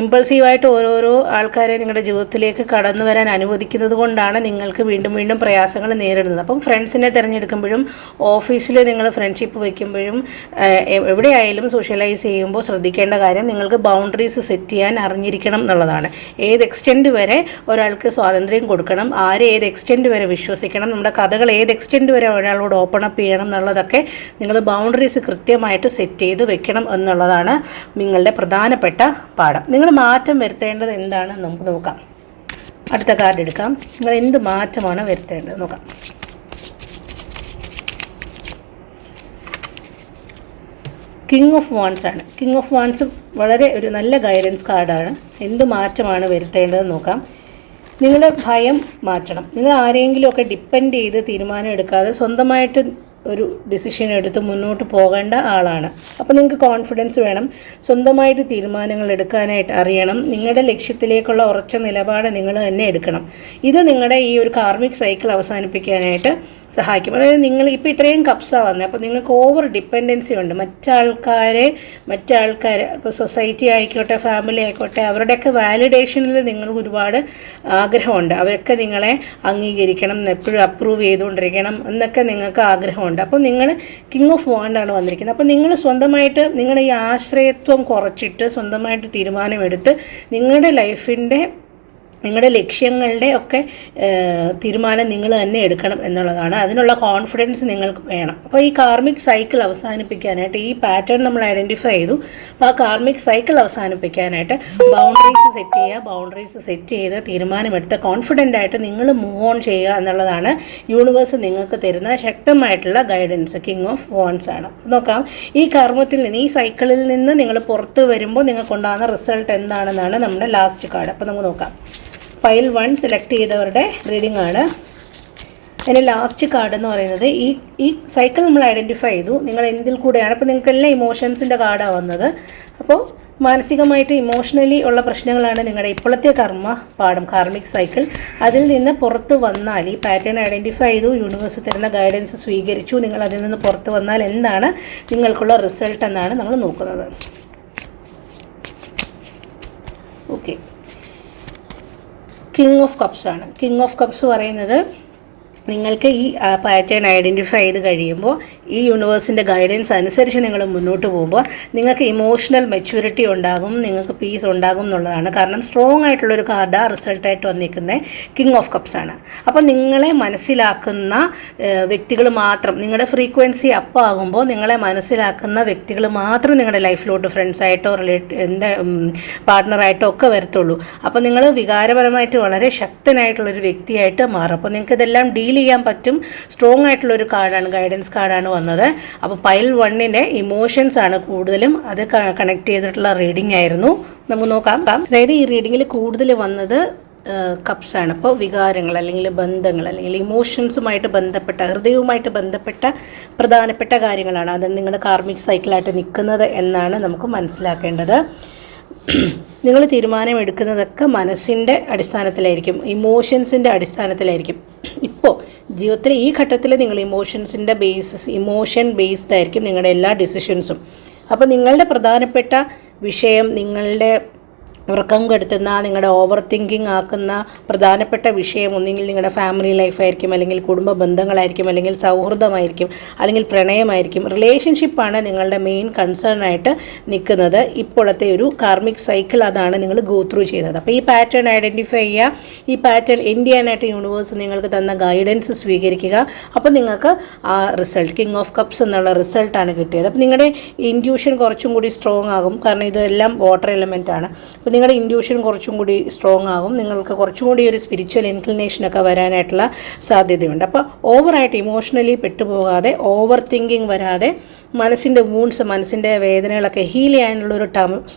ഇമ്പൾസീവായിട്ട് ഓരോരോ ആൾക്കാരെ നിങ്ങളുടെ ജീവിതത്തിലേക്ക് കടന്നു വരാൻ അനുവദിക്കുന്നത് കൊണ്ടാണ് നിങ്ങൾക്ക് വീണ്ടും വീണ്ടും പ്രയാസങ്ങൾ നേരിടുന്നത്. അപ്പം ഫ്രണ്ട്സിനെ തിരഞ്ഞെടുക്കുമ്പോഴും ഓഫീസിൽ നിങ്ങൾ ഫ്രണ്ട്ഷിപ്പ് വയ്ക്കുമ്പോഴും എവിടെയായാലും സോഷ്യലൈസ് ചെയ്യുമ്പോൾ ശ്രദ്ധിക്കേണ്ട കാര്യം നിങ്ങൾക്ക് ബൗണ്ടറീസ് സെറ്റ് ചെയ്യാൻ അറിഞ്ഞിരിക്കണം എന്നുള്ളതാണ്. ഏത് എക്സ്റ്റെൻഡ് വരെ ഒരാൾക്ക് സ്വാതന്ത്ര്യം കൊടുക്കണം, ആരെ ഏത് എക്സ്റ്റെൻഡ് വരെ വിശ്വസിക്കണം, നമ്മുടെ കഥകൾ ഏത് എക്സ്റ്റെൻഡ് വരെ ഒരാളോട് ഓപ്പൺ അപ്പ് ചെയ്യണം എന്നുള്ളതൊക്കെ നിങ്ങൾ ബൗണ്ടറീസ് കൃത്യമായിട്ട് സെറ്റ് ചെയ്ത് വെക്കണം എന്നുള്ളതാണ് നിങ്ങളുടെ പ്രധാനപ്പെട്ട പാഠം. നിങ്ങൾ മാറ്റം വരുത്തേണ്ടത് എന്താണെന്ന് നമുക്ക് നോക്കാം. അടുത്ത കാർഡ് എടുക്കാം. നിങ്ങൾ എന്ത് മാറ്റമാണ് വരുത്തേണ്ടത് നോക്കാം. കിങ് ഓഫ് വാൻസ് ആണ്. കിങ് ഓഫ് വാൻസ് വളരെ ഒരു നല്ല ഗൈഡൻസ് കാർഡാണ്. എന്ത് മാറ്റമാണ് വരുത്തേണ്ടതെന്ന് നോക്കാം. നിങ്ങളുടെ ഭയം മാറ്റണം. നിങ്ങൾ ആരെങ്കിലുമൊക്കെ ഡിപ്പെൻഡ് ചെയ്ത് തീരുമാനം എടുക്കാതെ സ്വന്തമായിട്ട് ഒരു ഡിസിഷൻ എടുത്ത് മുന്നോട്ട് പോകേണ്ട ആളാണ്. അപ്പോൾ നിങ്ങൾക്ക് കോൺഫിഡൻസ് വേണം, സ്വന്തമായിട്ട് തീരുമാനങ്ങൾ എടുക്കാനായിട്ട് അറിയണം. നിങ്ങളുടെ ലക്ഷ്യത്തിലേക്കുള്ള ഉറച്ച നിലപാട് നിങ്ങൾ തന്നെ എടുക്കണം. ഇത് നിങ്ങളുടെ ഈ ഒരു കാർമിക് സൈക്കിൾ അവസാനിപ്പിക്കാനായിട്ട് സഹായിക്കും. അതായത് നിങ്ങൾ ഇപ്പോൾ ഇത്രയും കപ്സാണ് വന്നത്, അപ്പോൾ നിങ്ങൾക്ക് ഓവർ ഡിപ്പെൻഡൻസി ഉണ്ട്. മറ്റാൾക്കാർ ഇപ്പോൾ സൊസൈറ്റി ആയിക്കോട്ടെ, ഫാമിലി ആയിക്കോട്ടെ, അവരുടെയൊക്കെ വാലിഡേഷനിൽ നിങ്ങൾക്ക് ഒരുപാട് ആഗ്രഹമുണ്ട്. അവരൊക്കെ നിങ്ങളെ അംഗീകരിക്കണം, എപ്പോഴും അപ്രൂവ് ചെയ്തുകൊണ്ടിരിക്കണം എന്നൊക്കെ നിങ്ങൾക്ക് ആഗ്രഹമുണ്ട്. അപ്പോൾ നിങ്ങൾ കിങ് ഓഫ് വാൻഡാണ് വന്നിരിക്കുന്നത്. അപ്പോൾ നിങ്ങൾ സ്വന്തമായിട്ട് നിങ്ങളുടെ ഈ ആശ്രയത്വം കുറച്ചിട്ട് സ്വന്തമായിട്ട് തീരുമാനമെടുത്ത് നിങ്ങളുടെ ലൈഫിൻ്റെ, നിങ്ങളുടെ ലക്ഷ്യങ്ങളുടെ ഒക്കെ തീരുമാനം നിങ്ങൾ തന്നെ എടുക്കണം എന്നുള്ളതാണ്. അതിനുള്ള കോൺഫിഡൻസ് നിങ്ങൾക്ക് വേണം. അപ്പോൾ ഈ കാർമിക് സൈക്കിൾ അവസാനിപ്പിക്കാനായിട്ട് ഈ പാറ്റേൺ നമ്മൾ ഐഡൻറ്റിഫൈ ചെയ്തു. അപ്പോൾ ആ കാർമിക് സൈക്കിൾ അവസാനിപ്പിക്കാനായിട്ട് ബൗണ്ടറീസ് സെറ്റ് ചെയ്യുക. ബൗണ്ടറീസ് സെറ്റ് ചെയ്ത് തീരുമാനമെടുത്ത് കോൺഫിഡൻ്റ് ആയിട്ട് നിങ്ങൾ മൂവ് ഓൺ ചെയ്യുക എന്നുള്ളതാണ് യൂണിവേഴ്സ് നിങ്ങൾക്ക് തരുന്ന ശക്തമായിട്ടുള്ള ഗൈഡൻസ്. കിങ് ഓഫ് വാൻസ് ആണ്. നോക്കാം, ഈ കർമ്മത്തിൽ നിന്ന്, ഈ സൈക്കിളിൽ നിന്ന് നിങ്ങൾ പുറത്ത് വരുമ്പോൾ നിങ്ങൾക്കുണ്ടാകുന്ന റിസൾട്ട് എന്താണെന്നാണ് നമ്മുടെ ലാസ്റ്റ് കാർഡ്. അപ്പോൾ നമുക്ക് നോക്കാം. പൈൽ 1 സെലക്ട് ചെയ്തവരുടെ റീഡിംഗ് ആണ്. അതിൻ്റെ ലാസ്റ്റ് കാർഡ് എന്ന് പറയുന്നത് ഈ സൈക്കിൾ നമ്മൾ ഐഡൻറ്റിഫൈ ചെയ്തു. നിങ്ങൾ എന്തിൽ കൂടെയാണ്, അപ്പോൾ നിങ്ങൾക്കെല്ലാം ഇമോഷൻസിൻ്റെ കാർഡാണ് വന്നത്. അപ്പോൾ മാനസികമായിട്ട് ഇമോഷണലി ഉള്ള പ്രശ്നങ്ങളാണ് നിങ്ങളുടെ ഇപ്പോഴത്തെ പാഠം, കാർമിക് സൈക്കിൾ. അതിൽ നിന്ന് പുറത്ത് വന്നാൽ, ഈ പാറ്റേൺ ഐഡൻറ്റിഫൈ ചെയ്തു, യൂണിവേഴ്സ് തരുന്ന ഗൈഡൻസ് സ്വീകരിച്ചു, നിങ്ങൾ അതിൽ നിന്ന് പുറത്ത് വന്നാൽ എന്താണ് നിങ്ങൾക്കുള്ള റിസൾട്ട് എന്നാണ് നമ്മൾ നോക്കുന്നത്. ഓക്കെ, കിങ് ഓഫ് കപ്സ് ആണ്. കിങ് ഓഫ് കപ്സ് പറയുന്നത് നിങ്ങൾക്ക് ഈ പാറ്റേൺ ഐഡൻറ്റിഫൈ ചെയ്ത് കഴിയുമ്പോൾ ഈ യൂണിവേഴ്സിൻ്റെ ഗൈഡൻസ് അനുസരിച്ച് നിങ്ങൾ മുന്നോട്ട് പോകുമ്പോൾ നിങ്ങൾക്ക് ഇമോഷണൽ മെച്യൂരിറ്റി ഉണ്ടാകും, നിങ്ങൾക്ക് പീസ് ഉണ്ടാകും എന്നുള്ളതാണ്. കാരണം സ്ട്രോങ് ആയിട്ടുള്ളൊരു കാർഡ് റിസൾട്ടായിട്ട് വന്നിരിക്കുന്നത് കിങ് ഓഫ് കപ്സ് ആണ്. അപ്പോൾ നിങ്ങളെ മനസ്സിലാക്കുന്ന വ്യക്തികൾ മാത്രം, നിങ്ങളുടെ ഫ്രീക്വൻസി അപ്പ് ആകുമ്പോൾ നിങ്ങളെ മനസ്സിലാക്കുന്ന വ്യക്തികൾ മാത്രം നിങ്ങളുടെ ലൈഫിലോട്ട് ഫ്രണ്ട്സായിട്ടോ പാർട്ട്ണറായിട്ടോ ഒക്കെ വരത്തുള്ളൂ. അപ്പോൾ നിങ്ങൾ വികാരപരമായിട്ട് വളരെ ശക്തനായിട്ടുള്ളൊരു വ്യക്തിയായിട്ട് മാറും. അപ്പോൾ നിങ്ങൾക്ക് ഇതെല്ലാം ഡീൽ ചെയ്യാൻ പറ്റും. സ്ട്രോങ് ആയിട്ടുള്ളൊരു കാർഡാണ്, ഗൈഡൻസ് കാർഡാണ് വന്നത്. അപ്പോൾ പൈൽ 1ൻ്റെ ഇമോഷൻസ് ആണ് കൂടുതലും, അത് കണക്ട് ചെയ്തിട്ടുള്ള റീഡിംഗ് ആയിരുന്നു. നമുക്ക് നോക്കാം. അതായത് ഈ റീഡിങ്ങിൽ കൂടുതൽ വന്നത് കപ്സ് ആണ്. അപ്പോൾ വികാരങ്ങൾ അല്ലെങ്കിൽ ബന്ധങ്ങൾ അല്ലെങ്കിൽ ഇമോഷൻസുമായിട്ട് ബന്ധപ്പെട്ട, ഹൃദയവുമായിട്ട് ബന്ധപ്പെട്ട പ്രധാനപ്പെട്ട കാര്യങ്ങളാണ് അത് നിങ്ങളുടെ കാർമിക് സൈക്കിളായിട്ട് നിൽക്കുന്നത് എന്നാണ് നമുക്ക് മനസ്സിലാക്കേണ്ടത്. നിങ്ങൾ തീരുമാനമെടുക്കുന്നതൊക്കെ മനസ്സിൻ്റെ അടിസ്ഥാനത്തിലായിരിക്കും, ഇമോഷൻസിൻ്റെ അടിസ്ഥാനത്തിലായിരിക്കും. ഇപ്പോൾ ജീവിതത്തിലെ ഈ ഘട്ടത്തിൽ നിങ്ങൾ ഇമോഷൻ ബേസ്ഡ് ആയിരിക്കും നിങ്ങളുടെ എല്ലാ ഡിസിഷൻസും. അപ്പോൾ നിങ്ങളുടെ പ്രധാനപ്പെട്ട വിഷയം, നിങ്ങളുടെ ഉറക്കം കെടുത്തുന്ന, നിങ്ങളുടെ ഓവർ തിങ്കിങ് ആക്കുന്ന പ്രധാനപ്പെട്ട വിഷയം ഒന്നുകിൽ നിങ്ങളുടെ ഫാമിലി ലൈഫായിരിക്കും, അല്ലെങ്കിൽ കുടുംബ ബന്ധങ്ങളായിരിക്കും, അല്ലെങ്കിൽ സൗഹൃദമായിരിക്കും, അല്ലെങ്കിൽ പ്രണയമായിരിക്കും. റിലേഷൻഷിപ്പാണ് നിങ്ങളുടെ മെയിൻ കൺസേൺ ആയിട്ട് നിൽക്കുന്നത്. ഇപ്പോഴത്തെ ഒരു കാർമിക് സൈക്കിൾ അതാണ് നിങ്ങൾ ഗോ ത്രൂ ചെയ്യുന്നത്. അപ്പോൾ ഈ പാറ്റേൺ ഐഡൻറ്റിഫൈ ചെയ്യുക, ഈ പാറ്റേൺ എൻഡ് ചെയ്യാനായിട്ട് യൂണിവേഴ്സ് നിങ്ങൾക്ക് തന്ന ഗൈഡൻസ് സ്വീകരിക്കുക. അപ്പോൾ നിങ്ങൾക്ക് ആ റിസൾട്ട്, കിങ് ഓഫ് കപ്സ് എന്നുള്ള റിസൾട്ടാണ് കിട്ടിയത്. അപ്പോൾ നിങ്ങളുടെ ഇൻറ്റ്യൂഷൻ കുറച്ചും കൂടി സ്ട്രോങ് ആകും. കാരണം ഇതെല്ലാം വാട്ടർ എലമെൻ്റ് ആണ്. അപ്പോൾ നിങ്ങളുടെ ഇൻറ്റ്യൂഷൻ കുറച്ചും കൂടി സ്ട്രോങ് ആകും. നിങ്ങൾക്ക് കുറച്ചും കൂടി ഒരു സ്പിരിച്വൽ ഇൻക്ലിനേഷനൊക്കെ വരാനായിട്ടുള്ള സാധ്യതയുണ്ട്. അപ്പോൾ ഓവറായിട്ട് ഇമോഷണലി പെട്ടുപോകാതെ, ഓവർ തിങ്കിങ് വരാതെ, മനസ്സിൻ്റെ വൂൺസ്, മനസ്സിൻ്റെ വേദനകളൊക്കെ ഹീൽ ചെയ്യാനുള്ളൊരു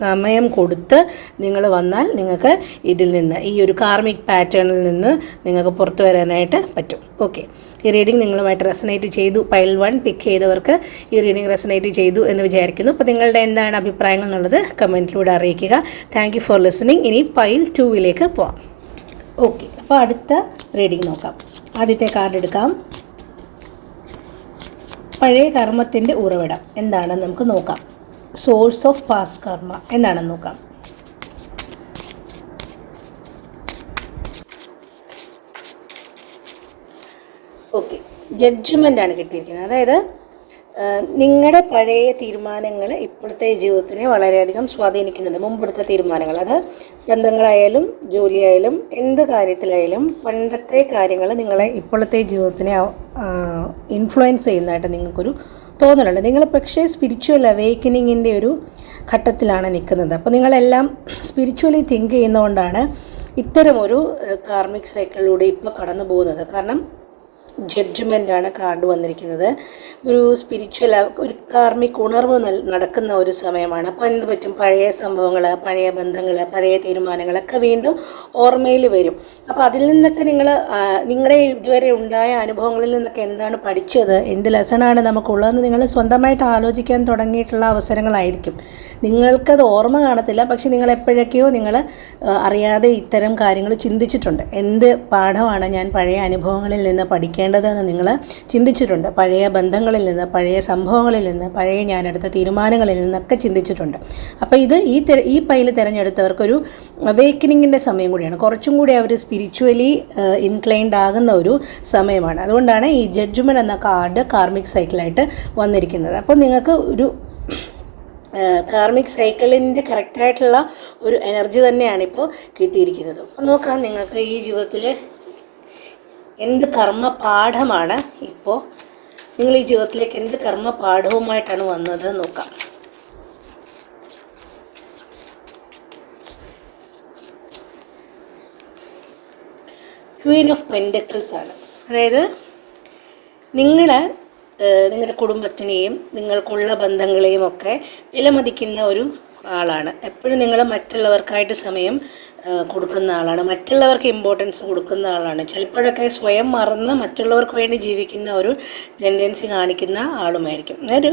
സമയം കൊടുത്ത് നിങ്ങൾ വന്നാൽ നിങ്ങൾക്ക് ഇതിൽ നിന്ന്, ഈ ഒരു കാർമിക് പാറ്റേണിൽ നിന്ന് നിങ്ങൾക്ക് പുറത്തു വരാനായിട്ട് പറ്റും. ഓക്കെ, ഈ റീഡിംഗ് നിങ്ങളുമായിട്ട് റെസനേറ്റ് ചെയ്തു. പൈൽ 1 പിക്ക് ചെയ്തവർക്ക് ഈ റീഡിംഗ് റെസനേറ്റ് ചെയ്തു എന്ന് വിചാരിക്കുന്നു. അപ്പോൾ നിങ്ങളുടെ എന്താണ് അഭിപ്രായങ്ങൾ എന്നുള്ളത് കമൻറ്റിലൂടെ അറിയിക്കുക. Thank you for listening. ഇനി പൈൽ 2 പോവാം. ഓക്കെ, അപ്പോൾ അടുത്ത റീഡിംഗ് നോക്കാം. ആദ്യത്തെ കാർഡ് എടുക്കാം. പഴയ കർമ്മത്തിൻ്റെ ഉറവിടം എന്താണെന്ന് നമുക്ക് നോക്കാം. സോഴ്സ് ഓഫ് പാസ്റ്റ് കർമ്മ എന്താണെന്ന് നോക്കാം. ഓക്കെ, ജഡ്ജ്മെൻ്റ് ആണ് കിട്ടിയിരിക്കുന്നത്. അതായത് നിങ്ങളുടെ പഴയ തീരുമാനങ്ങൾ ഇപ്പോഴത്തെ ജീവിതത്തിനെ വളരെയധികം സ്വാധീനിക്കുന്നുണ്ട്. മുമ്പെടുത്ത തീരുമാനങ്ങൾ, അത് ബന്ധങ്ങളായാലും ജോലിയായാലും എന്ത് കാര്യത്തിലായാലും പണ്ടത്തെ കാര്യങ്ങൾ നിങ്ങളെ ഇപ്പോഴത്തെ ജീവിതത്തിനെ ഇൻഫ്ലുവൻസ് ചെയ്യുന്നതായിട്ട് നിങ്ങൾക്കൊരു തോന്നലുണ്ട്. നിങ്ങൾ പക്ഷേ സ്പിരിച്വൽ അവേക്കനിങ്ങിൻ്റെ ഒരു ഘട്ടത്തിലാണ് നിൽക്കുന്നത്. അപ്പോൾ നിങ്ങളെല്ലാം സ്പിരിച്വലി തിങ്ക് ചെയ്യുന്നതുകൊണ്ടാണ് ഇത്തരമൊരു കാർമിക് സൈക്കിളിലൂടെ ഇപ്പോൾ കടന്നു പോകുന്നത്. കാരണം ജഡ്ജ്മെൻ്റാണ് കാർഡ് വന്നിരിക്കുന്നത്. ഒരു സ്പിരിച്വൽ, ഒരു കാർമിക് ഉണർവ് നടക്കുന്ന ഒരു സമയമാണ്. അപ്പോൾ എന്ത് പറ്റും, പഴയ സംഭവങ്ങൾ, പഴയ ബന്ധങ്ങൾ, പഴയ തീരുമാനങ്ങളൊക്കെ വീണ്ടും ഓർമ്മയിൽ വരും. അപ്പോൾ അതിൽ നിന്നൊക്കെ നിങ്ങളുടെ ഇതുവരെ ഉണ്ടായ അനുഭവങ്ങളിൽ നിന്നൊക്കെ എന്താണ് പഠിച്ചത്, എന്ത് ലെസണാണ് നമുക്കുള്ളതെന്ന് നിങ്ങൾ സ്വന്തമായിട്ട് ആലോചിക്കാൻ തുടങ്ങിയിട്ടുള്ള അവസരങ്ങളായിരിക്കും. നിങ്ങൾക്കത് ഓർമ്മ കാണത്തില്ല, പക്ഷെ നിങ്ങൾ എപ്പോഴൊക്കെയോ നിങ്ങൾ അറിയാതെ ഇത്തരം കാര്യങ്ങൾ ചിന്തിച്ചിട്ടുണ്ട്. എന്ത് പാഠമാണ് ഞാൻ പഴയ അനുഭവങ്ങളിൽ നിന്ന് പഠിക്കേണ്ടതെന്ന് നിങ്ങൾ ചിന്തിച്ചിട്ടുണ്ട്. പഴയ ബന്ധങ്ങളിൽ നിന്ന്, പഴയ സംഭവങ്ങളിൽ നിന്ന്, പഴയ ഞാനെടുത്ത തീരുമാനങ്ങളിൽ നിന്നൊക്കെ ചിന്തിച്ചിട്ടുണ്ട്. അപ്പോൾ ഈ പൈല് തിരഞ്ഞെടുത്തവർക്കൊരു അവേക്കനിങ്ങിൻ്റെ സമയം കൂടിയാണ്. കുറച്ചും കൂടി അവർ സ്പിരിച്വലി ഇൻക്ലൈൻഡ് ആകുന്ന ഒരു സമയമാണ്. അതുകൊണ്ടാണ് ഈ ജഡ്ജ്മെൻ്റ് എന്ന കാർഡ് കാർമിക് സൈക്കിളായിട്ട് വന്നിരിക്കുന്നത്. അപ്പോൾ നിങ്ങൾക്ക് ഒരു കാർമിക് സൈക്കിളിൻ്റെ കറക്റ്റായിട്ടുള്ള ഒരു എനർജി തന്നെയാണ് ഇപ്പോൾ കിട്ടിയിരിക്കുന്നത്. അപ്പോൾ നോക്കാം നിങ്ങൾക്ക് ഈ ജീവിതത്തിൽ എന്ത് കർമ്മ പാഠമാണ് ഇപ്പോൾ നിങ്ങൾ ഈ ജീവിതത്തിലേക്ക് എന്ത് കർമ്മ പാഠവുമായിട്ടാണ് വന്നത് നോക്കാം. ക്വീൻ ഓഫ് പെൻഡക്കിൾസ് ആണ്. അതായത് നിങ്ങളുടെ കുടുംബത്തിനെയും നിങ്ങൾക്കുള്ള ബന്ധങ്ങളെയും ഒക്കെ വിലമതിക്കുന്ന ഒരു ആളാണ്. എപ്പോഴും നിങ്ങൾ മറ്റുള്ളവർക്കായിട്ട് സമയം കൊടുക്കുന്ന ആളാണ്, മറ്റുള്ളവർക്ക് ഇമ്പോർട്ടൻസ് കൊടുക്കുന്ന ആളാണ്. ചിലപ്പോഴൊക്കെ സ്വയം മറന്ന് മറ്റുള്ളവർക്ക് വേണ്ടി ജീവിക്കുന്ന ഒരു ടെൻഡൻസി കാണിക്കുന്ന ആളുമായിരിക്കും. ഒരു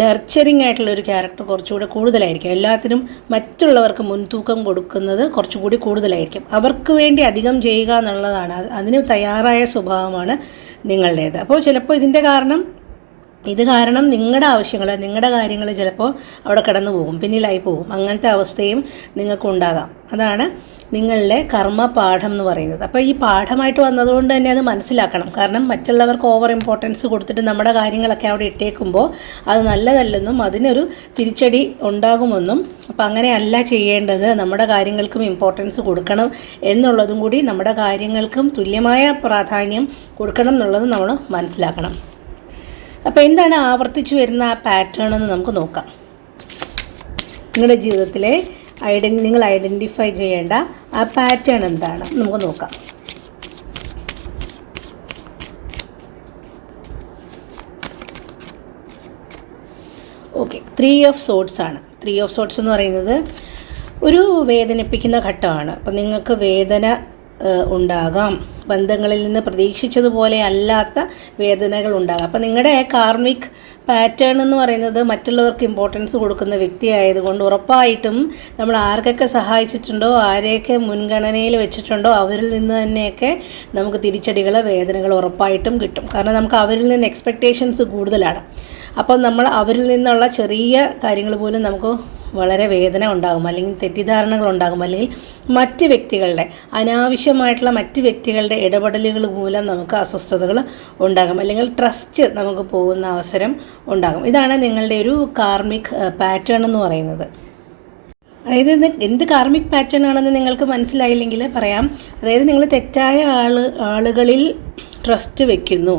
നർച്ചറിങ് ആയിട്ടുള്ളൊരു ക്യാരക്ടർ കുറച്ചുകൂടി കൂടുതലായിരിക്കും. എല്ലാത്തിനും മറ്റുള്ളവർക്ക് മുൻതൂക്കം കൊടുക്കുന്നത് കുറച്ചുകൂടി കൂടുതലായിരിക്കും. അവർക്ക് വേണ്ടി അധികം ചെയ്യുക എന്നുള്ളതാണ്, അതിന് തയ്യാറായ സ്വഭാവമാണ് നിങ്ങളുടേത്. അപ്പോൾ ചിലപ്പോൾ ഇത് കാരണം നിങ്ങളുടെ ആവശ്യങ്ങൾ, നിങ്ങളുടെ കാര്യങ്ങൾ ചിലപ്പോൾ അവിടെ കടന്നു പോകും, പിന്നിലായി പോകും. അങ്ങനത്തെ അവസ്ഥയും നിങ്ങൾക്കുണ്ടാകാം. അതാണ് നിങ്ങളുടെ കർമ്മ പാഠം എന്ന് പറയുന്നത്. അപ്പോൾ ഈ പാഠമായിട്ട് വന്നതുകൊണ്ട് തന്നെ അത് മനസ്സിലാക്കണം. കാരണം മറ്റുള്ളവർക്ക് ഓവർ ഇമ്പോർട്ടൻസ് കൊടുത്തിട്ട് നമ്മുടെ കാര്യങ്ങളൊക്കെ അവിടെ ഇട്ടേക്കുമ്പോൾ അത് നല്ലതല്ലെന്നും അതിനൊരു തിരിച്ചടി ഉണ്ടാകുമെന്നും, അപ്പോൾ അങ്ങനെയല്ല ചെയ്യേണ്ടത്, നമ്മുടെ കാര്യങ്ങൾക്കും ഇമ്പോർട്ടൻസ് കൊടുക്കണം എന്നുള്ളതും കൂടി, നമ്മുടെ കാര്യങ്ങൾക്കും തുല്യമായ പ്രാധാന്യം കൊടുക്കണം എന്നുള്ളത് നമ്മൾ മനസ്സിലാക്കണം. അപ്പോൾ എന്താണ് ആവർത്തിച്ചു വരുന്ന ആ പാറ്റേൺ എന്ന് നമുക്ക് നോക്കാം. നിങ്ങളുടെ ജീവിതത്തിലെ നിങ്ങൾ ഐഡൻറ്റിഫൈ ചെയ്യേണ്ട ആ പാറ്റേൺ എന്താണ് നമുക്ക് നോക്കാം. ഓക്കെ, 3 ഓഫ് സോഡ്സ് ആണ്. 3 ഓഫ് സോഡ്സ് എന്ന് പറയുന്നത് ഒരു വേദനിപ്പിക്കുന്ന ഘട്ടമാണ്. അപ്പം നിങ്ങൾക്ക് വേദന ഉണ്ടാകാം, ബന്ധങ്ങളിൽ നിന്ന് പ്രതീക്ഷിച്ചതുപോലെ അല്ലാത്ത വേദനകൾ ഉണ്ടാകാം. അപ്പം നിങ്ങളുടെ കാർമിക് പാറ്റേൺ എന്ന് പറയുന്നത് മറ്റുള്ളവർക്ക് ഇമ്പോർട്ടൻസ് കൊടുക്കുന്ന വ്യക്തി ആയതുകൊണ്ട് ഉറപ്പായിട്ടും നമ്മൾ ആർക്കൊക്കെ സഹായിച്ചിട്ടുണ്ടോ, ആരെയൊക്കെ മുൻഗണനയിൽ വെച്ചിട്ടുണ്ടോ അവരിൽ നിന്ന് തന്നെയൊക്കെ നമുക്ക് തിരിച്ചടികൾ, വേദനകൾ ഉറപ്പായിട്ടും കിട്ടും. കാരണം നമുക്ക് അവരിൽ നിന്ന് എക്സ്പെക്റ്റേഷൻസ് കൂടുതലാണ്. അപ്പോൾ നമ്മൾ അവരിൽ നിന്നുള്ള ചെറിയ കാര്യങ്ങൾ പോലും നമുക്ക് വളരെ വേദന ഉണ്ടാകും, അല്ലെങ്കിൽ തെറ്റിദ്ധാരണകൾ ഉണ്ടാകും, അല്ലെങ്കിൽ മറ്റ് വ്യക്തികളുടെ അനാവശ്യമായിട്ടുള്ള മറ്റ് വ്യക്തികളുടെ ഇടപെടലുകൾ മൂലം നമുക്ക് അസ്വസ്ഥതകൾ ഉണ്ടാകും, അല്ലെങ്കിൽ ട്രസ്റ്റ് നമുക്ക് പോകുന്ന അവസരം ഉണ്ടാകും. ഇതാണ് നിങ്ങളുടെ ഒരു കാർമിക് പാറ്റേൺ എന്ന് പറയുന്നത്. അതായത് എന്ത് കാർമിക് പാറ്റേൺ ആണെന്ന് നിങ്ങൾക്ക് മനസ്സിലായില്ലെങ്കിൽ പറയാം. അതായത് നിങ്ങൾ തെറ്റായ ആളുകളിൽ ട്രസ്റ്റ് വയ്ക്കുന്നു,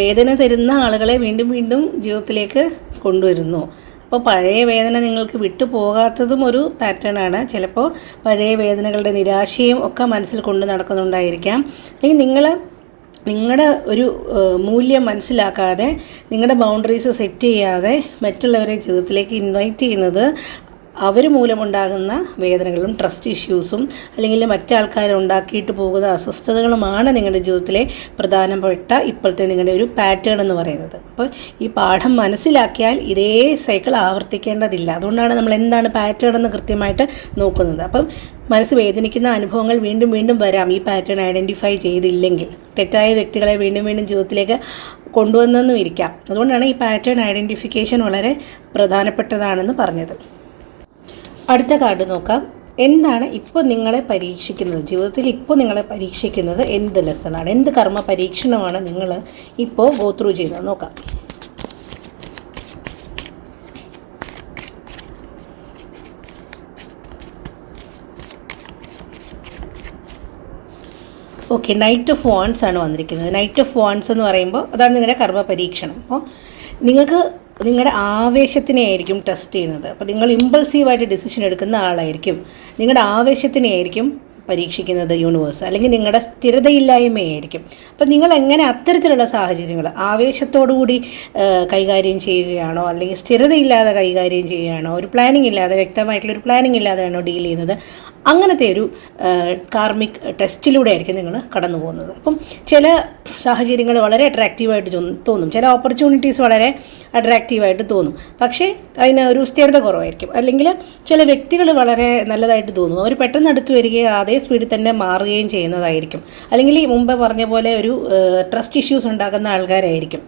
വേദന തരുന്ന ആളുകളെ വീണ്ടും വീണ്ടും ജീവിതത്തിലേക്ക് കൊണ്ടുവരുന്നു. അപ്പോൾ പഴയ വേദന നിങ്ങൾക്ക് വിട്ടു പോകാത്തതും ഒരു പാറ്റേണാണ്. ചിലപ്പോൾ പഴയ വേദനകളുടെ നിരാശയും ഒക്കെ മനസ്സിൽ കൊണ്ട് നടക്കുന്നുണ്ടായിരിക്കാം. അല്ലെങ്കിൽ നിങ്ങളുടെ ഒരു മൂല്യം മനസ്സിലാക്കാതെ, നിങ്ങളുടെ ബൗണ്ടറീസ് സെറ്റ് ചെയ്യാതെ മറ്റുള്ളവരെ ജീവിതത്തിലേക്ക് ഇൻവൈറ്റ് ചെയ്യുന്നത് അവർ മൂലമുണ്ടാകുന്ന വേദനകളും ട്രസ്റ്റ് ഇഷ്യൂസും അല്ലെങ്കിൽ മറ്റാൾക്കാർ ഉണ്ടാക്കിയിട്ട് പോകുന്ന അസ്വസ്ഥതകളുമാണ് നിങ്ങളുടെ ജീവിതത്തിലെ പ്രധാനപ്പെട്ട ഇപ്പോഴത്തെ നിങ്ങളുടെ ഒരു പാറ്റേൺ എന്ന് പറയുന്നത്. അപ്പോൾ ഈ പാഠം മനസ്സിലാക്കിയാൽ ഇതേ സൈക്കിൾ ആവർത്തിക്കേണ്ടതില്ല. അതുകൊണ്ടാണ് നമ്മൾ എന്താണ് പാറ്റേൺ എന്ന് കൃത്യമായിട്ട് നോക്കുന്നത്. അപ്പം മനസ്സ് വേദനിക്കുന്ന അനുഭവങ്ങൾ വീണ്ടും വീണ്ടും വരാം ഈ പാറ്റേൺ ഐഡൻറ്റിഫൈ ചെയ്തില്ലെങ്കിൽ. തെറ്റായ വ്യക്തികളെ വീണ്ടും വീണ്ടും ജീവിതത്തിലേക്ക് കൊണ്ടുവന്നെന്നും ഇരിക്കാം. അതുകൊണ്ടാണ് ഈ പാറ്റേൺ ഐഡൻറ്റിഫിക്കേഷൻ വളരെ പ്രധാനപ്പെട്ടതാണെന്ന് പറഞ്ഞത്. അടുത്ത കാർഡ് നോക്കാം. എന്താണ് ഇപ്പോൾ നിങ്ങളെ പരീക്ഷിക്കുന്നത്, ജീവിതത്തിൽ ഇപ്പോൾ നിങ്ങളെ പരീക്ഷിക്കുന്നത് എന്ത് ലെസണാണ്, എന്ത് കർമ്മ പരീക്ഷണമാണ് നിങ്ങൾ ഇപ്പോൾ ഗോ ത്രൂ ചെയ്യുന്നത് നോക്കാം. ഓക്കെ, നൈറ്റ് ഓഫ് വാൻഡ്സ് ആണ് വന്നിരിക്കുന്നത്. നൈറ്റ് ഓഫ് വാൻഡ്സ് എന്ന് പറയുമ്പോൾ അതാണ് നിങ്ങളുടെ കർമ്മ പരീക്ഷണം. അപ്പോൾ നിങ്ങൾക്ക് നിങ്ങളുടെ ആവേശത്തിനെ ആയിരിക്കും ടെസ്റ്റ് ചെയ്യുന്നത്. അപ്പോൾ നിങ്ങൾ ഇമ്പൾസീവായിട്ട് ഡിസിഷൻ എടുക്കുന്ന ആളായിരിക്കും. നിങ്ങളുടെ ആവേശത്തിനെ ആയിരിക്കും പരീക്ഷിക്കുന്നത് യൂണിവേഴ്സ്, അല്ലെങ്കിൽ നിങ്ങളുടെ സ്ഥിരതയില്ലായ്മയായിരിക്കും. അപ്പോൾ നിങ്ങൾ എങ്ങനെ അത്തരത്തിലുള്ള സാഹചര്യങ്ങൾ ആവേശത്തോടുകൂടി കൈകാര്യം ചെയ്യുകയാണോ, അല്ലെങ്കിൽ സ്ഥിരതയില്ലാതെ കൈകാര്യം ചെയ്യുകയാണോ, ഒരു പ്ലാനിങ് ഇല്ലാതെ, വ്യക്തമായിട്ടുള്ളൊരു പ്ലാനിങ് ഇല്ലാതെയാണോ ഡീൽ ചെയ്യുന്നത്, അങ്ങനത്തെ ഒരു കാർമിക് ടെസ്റ്റിലൂടെ ആയിരിക്കും നിങ്ങൾ കടന്നു പോകുന്നത്. അപ്പം ചില സാഹചര്യങ്ങൾ വളരെ അട്രാക്റ്റീവായിട്ട് തോന്നും, ചില ഓപ്പർച്യൂണിറ്റീസ് വളരെ അട്രാക്റ്റീവായിട്ട് തോന്നും, പക്ഷേ അതിന് ഒരു സ്ഥിരത കുറവായിരിക്കും. അല്ലെങ്കിൽ ചില വ്യക്തികൾ വളരെ നല്ലതായിട്ട് തോന്നും, അവർ പെട്ടെന്ന് അടുത്ത് വരികയും അതേ സ്പീഡിൽ തന്നെ മാറുകയും ചെയ്യുന്നതായിരിക്കും. അല്ലെങ്കിൽ ഈ മുമ്പ് പറഞ്ഞ പോലെ ഒരു ട്രസ്റ്റ് ഇഷ്യൂസ് ഉണ്ടാക്കുന്ന ആൾക്കാരായിരിക്കും.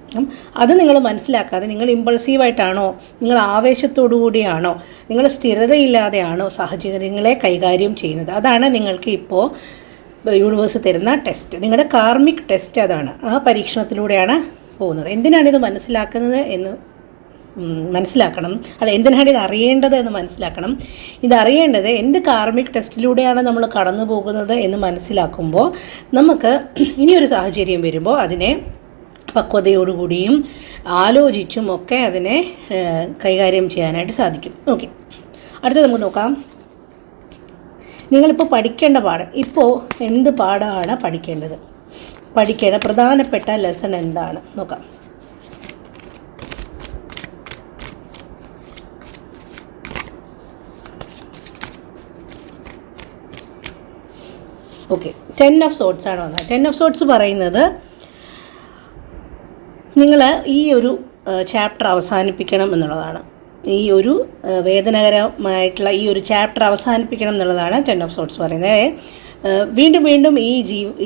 അത് നിങ്ങൾ മനസ്സിലാക്കാതെ നിങ്ങൾ ഇമ്പൾസീവായിട്ടാണോ, നിങ്ങൾ ആവേശത്തോടു കൂടിയാണോ, നിങ്ങൾ സ്ഥിരതയില്ലാതെയാണോ സാഹചര്യങ്ങളെ കൈകാര്യം ചെയ്യുന്നത്, അതാണ് നിങ്ങൾക്ക് ഇപ്പോൾ യൂണിവേഴ്സ് തരുന്ന ടെസ്റ്റ്. നിങ്ങളുടെ കാർമിക് ടെസ്റ്റ് അതാണ്. ആ പരീക്ഷണത്തിലൂടെയാണ് പോകുന്നത്. എന്തിനാണിത് മനസ്സിലാക്കുന്നത് എന്ന് മനസ്സിലാക്കണം. എന്തിനാണ് ഇത് അറിയേണ്ടത് എന്ന് മനസ്സിലാക്കണം. ഇതറിയേണ്ടത് എന്ത് കാർമിക് ടെസ്റ്റിലൂടെയാണ് നമ്മൾ കടന്നു പോകുന്നത് എന്ന് മനസ്സിലാക്കുമ്പോൾ നമുക്ക് ഇനിയൊരു സാഹചര്യം വരുമ്പോൾ അതിനെ പക്വതയോടുകൂടിയും ആലോചിച്ചും ഒക്കെ അതിനെ കൈകാര്യം ചെയ്യാനായിട്ട് സാധിക്കും. ഓക്കെ, അടുത്തത് നമുക്ക് നോക്കാം. നിങ്ങളിപ്പോൾ പഠിക്കേണ്ട പാഠം, ഇപ്പോൾ എന്ത് പാഠമാണ് പഠിക്കേണ്ട പ്രധാനപ്പെട്ട ലെസൺ എന്താണ് നോക്കാം. ഓക്കെ, 10 ഓഫ് സോഡ്സ് ആണ് വന്നത്. 10 ഓഫ് സോഡ്സ് പറയുന്നത് നിങ്ങൾ ഈ ഒരു ചാപ്റ്റർ അവസാനിപ്പിക്കണം എന്നുള്ളതാണ്. ഈ ഒരു വേദനകരമായിട്ടുള്ള ഈ ഒരു ചാപ്റ്റർ അവസാനിപ്പിക്കണം എന്നുള്ളതാണ് 10 ഓഫ് സോഡ്സ് പറയുന്നത്. വീണ്ടും വീണ്ടും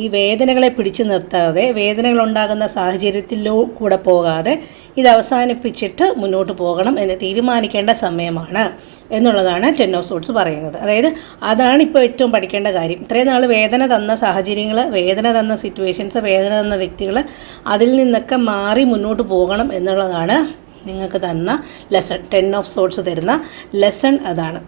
ഈ വേദനകളെ പിടിച്ചു നിർത്താതെ, വേദനകളുണ്ടാകുന്ന സാഹചര്യത്തിലൂടെ പോകാതെ ഇത് അവസാനിപ്പിച്ചിട്ട് മുന്നോട്ട് പോകണം എന്ന് തീരുമാനിക്കേണ്ട സമയമാണ് എന്നുള്ളതാണ് 10 ഓഫ് സോർട്സ് പറയുന്നത്. അതായത് അതാണ് ഇപ്പോൾ ഏറ്റവും പഠിക്കേണ്ട കാര്യം. ഇത്രയും നാൾ വേദന തന്ന സാഹചര്യങ്ങൾ, വേദന തന്ന സിറ്റുവേഷൻസ്, വേദന തന്ന വ്യക്തികൾ, അതിൽ നിന്നൊക്കെ മാറി മുന്നോട്ട് പോകണം എന്നുള്ളതാണ് നിങ്ങൾക്ക് തന്ന ലെസൺ. 10 ഓഫ് സോർട്സ് തരുന്ന ലെസൺ അതാണ്.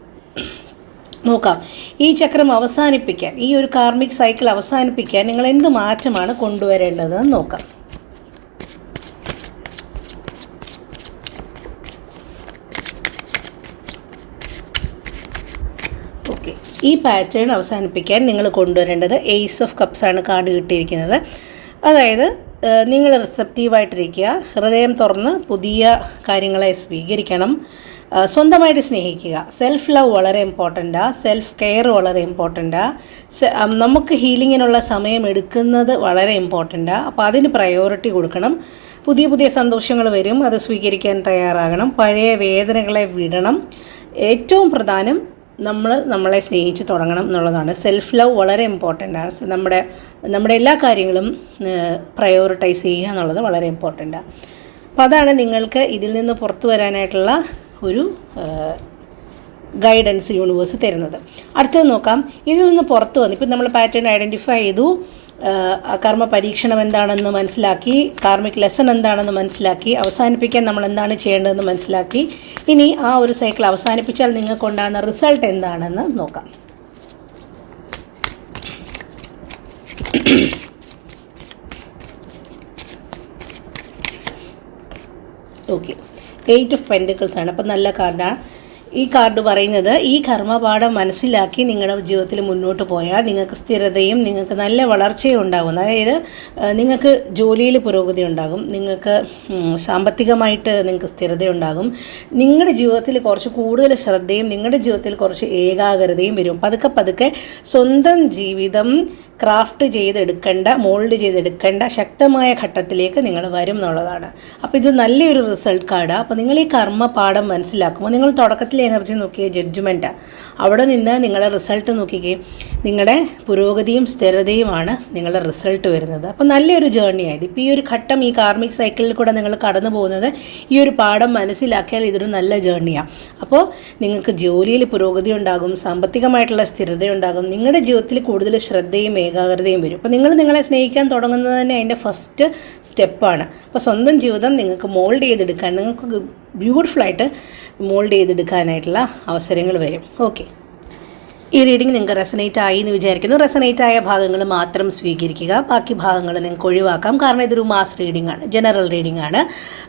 നോക്കാം, ഈ ചക്രം അവസാനിപ്പിക്കാൻ, ഈ ഒരു കാർമിക് സൈക്കിൾ അവസാനിപ്പിക്കാൻ നിങ്ങൾ എന്ത് മാറ്റമാണ് കൊണ്ടുവരേണ്ടതെന്ന് നോക്കാം. ഓക്കെ, ഈ പാറ്റേൺ അവസാനിപ്പിക്കാൻ നിങ്ങൾ കൊണ്ടുവരേണ്ടത് ഏസ് ഓഫ് കപ്സ് ആണ് കാർഡ് കിട്ടിയിരിക്കുന്നത്. അതായത് നിങ്ങൾ റിസപ്റ്റീവായിട്ടിരിക്കുക, ഹൃദയം തുറന്ന് പുതിയ കാര്യങ്ങളെ സ്വീകരിക്കണം, സ്വന്തമായിട്ട് സ്നേഹിക്കുക. സെൽഫ് ലവ് വളരെ ഇമ്പോർട്ടൻ്റാണ്, സെൽഫ് കെയർ വളരെ ഇമ്പോർട്ടൻ്റാണ്. നമുക്ക് ഹീലിങ്ങിനുള്ള സമയം എടുക്കുന്നത് വളരെ ഇമ്പോർട്ടൻ്റാണ്. അപ്പോൾ അതിന് പ്രയോറിറ്റി കൊടുക്കണം. പുതിയ പുതിയ സന്തോഷങ്ങൾ വരും, അത് സ്വീകരിക്കാൻ തയ്യാറാകണം. പഴയ വേദനകളെ വിടണം. ഏറ്റവും പ്രധാനം നമ്മളെ സ്നേഹിച്ച് തുടങ്ങണം എന്നുള്ളതാണ്. സെൽഫ് ലവ് വളരെ ഇമ്പോർട്ടൻ്റാണ്. നമ്മുടെ എല്ലാ കാര്യങ്ങളും പ്രയോറിറ്റൈസ് ചെയ്യുക എന്നുള്ളത് വളരെ ഇമ്പോർട്ടൻ്റാണ്. അപ്പോൾ അതാണ് നിങ്ങൾക്ക് ഇതിൽ നിന്ന് പുറത്തു വരാനായിട്ടുള്ള ഒരു ഗൈഡൻസ് യൂണിവേഴ്സ് തരുന്നത്. അടുത്തത് നോക്കാം, ഇതിൽ നിന്ന് പുറത്തു വന്ന് ഇപ്പം നമ്മൾ പാറ്റേൺ ഐഡൻറ്റിഫൈ ചെയ്തു, കർമ്മ പരീക്ഷണം എന്താണെന്ന് മനസ്സിലാക്കി, കാർമിക് ലെസൺ എന്താണെന്ന് മനസ്സിലാക്കി, അവസാനിപ്പിക്കാൻ നമ്മൾ എന്താണ് ചെയ്യേണ്ടതെന്ന് മനസ്സിലാക്കി. ഇനി ആ ഒരു സൈക്കിൾ അവസാനിപ്പിച്ചാൽ നിങ്ങൾക്കുണ്ടാകുന്ന റിസൾട്ട് എന്താണെന്ന് നോക്കാം. ഓക്കെ, 8 ഓഫ് പെൻറ്റിക്കിൾസ് ആണ്. അപ്പം നല്ല കാർഡാണ്. ഈ കാർഡ് പറയുന്നത് ഈ കർമ്മപാഠം മനസ്സിലാക്കി നിങ്ങളുടെ ജീവിതത്തിൽ മുന്നോട്ട് പോയാൽ നിങ്ങൾക്ക് സ്ഥിരതയും നിങ്ങൾക്ക് നല്ല വളർച്ചയും ഉണ്ടാകും. അതായത് നിങ്ങൾക്ക് ജോലിയിൽ പുരോഗതി ഉണ്ടാകും, നിങ്ങൾക്ക് സാമ്പത്തികമായിട്ട് നിങ്ങൾക്ക് സ്ഥിരതയുണ്ടാകും, നിങ്ങളുടെ ജീവിതത്തിൽ കുറച്ച് കൂടുതൽ ശ്രദ്ധയും നിങ്ങളുടെ ജീവിതത്തിൽ കുറച്ച് ഏകാഗ്രതയും വരും. പതുക്കെ പതുക്കെ സ്വന്തം ജീവിതം ക്രാഫ്റ്റ് ചെയ്തെടുക്കേണ്ട, മോൾഡ് ചെയ്തെടുക്കേണ്ട ശക്തമായ ഘട്ടത്തിലേക്ക് നിങ്ങൾ വരും എന്നുള്ളതാണ്. അപ്പോൾ ഇത് നല്ലൊരു റിസൾട്ട് കാർഡാണ്. അപ്പോൾ നിങ്ങൾ ഈ കർമ്മപാഠം മനസ്സിലാക്കുമ്പോൾ നിങ്ങൾ തുടക്കത്തിൽ എനർജി നോക്കിയ ജഡ്ജ്മെൻറ്റാണ്, അവിടെ നിന്ന് നിങ്ങളുടെ റിസൾട്ട് നോക്കിക്കേ, നിങ്ങളുടെ പുരോഗതിയും സ്ഥിരതയുമാണ് നിങ്ങളുടെ റിസൾട്ട് വരുന്നത്. അപ്പോൾ നല്ലൊരു ജേർണിയായത്. ഇപ്പോൾ ഈ ഒരു ഘട്ടം, ഈ കാർമിക് സൈക്കിളിൽ കൂടെ നിങ്ങൾ കടന്നു പോകുന്നത്, ഈ ഒരു പാഠം മനസ്സിലാക്കിയാൽ ഇതൊരു നല്ല ജേർണിയാണ്. അപ്പോൾ നിങ്ങൾക്ക് ജോലിയിൽ പുരോഗതി ഉണ്ടാകും, സാമ്പത്തികമായിട്ടുള്ള സ്ഥിരതയുണ്ടാകും, നിങ്ങളുടെ ജീവിതത്തിൽ കൂടുതൽ ശ്രദ്ധയും ഏകാഗ്രതയും വരും. അപ്പോൾ നിങ്ങളെ സ്നേഹിക്കാൻ തുടങ്ങുന്നത് തന്നെ അതിൻ്റെ ഫസ്റ്റ് സ്റ്റെപ്പാണ്. അപ്പോൾ സ്വന്തം ജീവിതം നിങ്ങൾക്ക് മോൾഡ് ചെയ്തെടുക്കാൻ, നിങ്ങൾക്ക് ബ്യൂട്ടിഫുള്ളായിട്ട് മോൾഡ് ചെയ്തെടുക്കാനായിട്ടുള്ള അവസരങ്ങൾ വരും. ഓക്കെ, ഈ റീഡിംഗ് നിങ്ങൾക്ക് റെസനേറ്റ് ആയി എന്ന് വിചാരിക്കുന്നു. റെസനേറ്റ് ആയ ഭാഗങ്ങൾ മാത്രം സ്വീകരിക്കുക, ബാക്കി ഭാഗങ്ങൾ നിങ്ങൾക്ക് ഒഴിവാക്കാം. കാരണം ഇതൊരു മാസ് റീഡിംഗ് ആണ്, ജനറൽ റീഡിംഗ് ആണ്.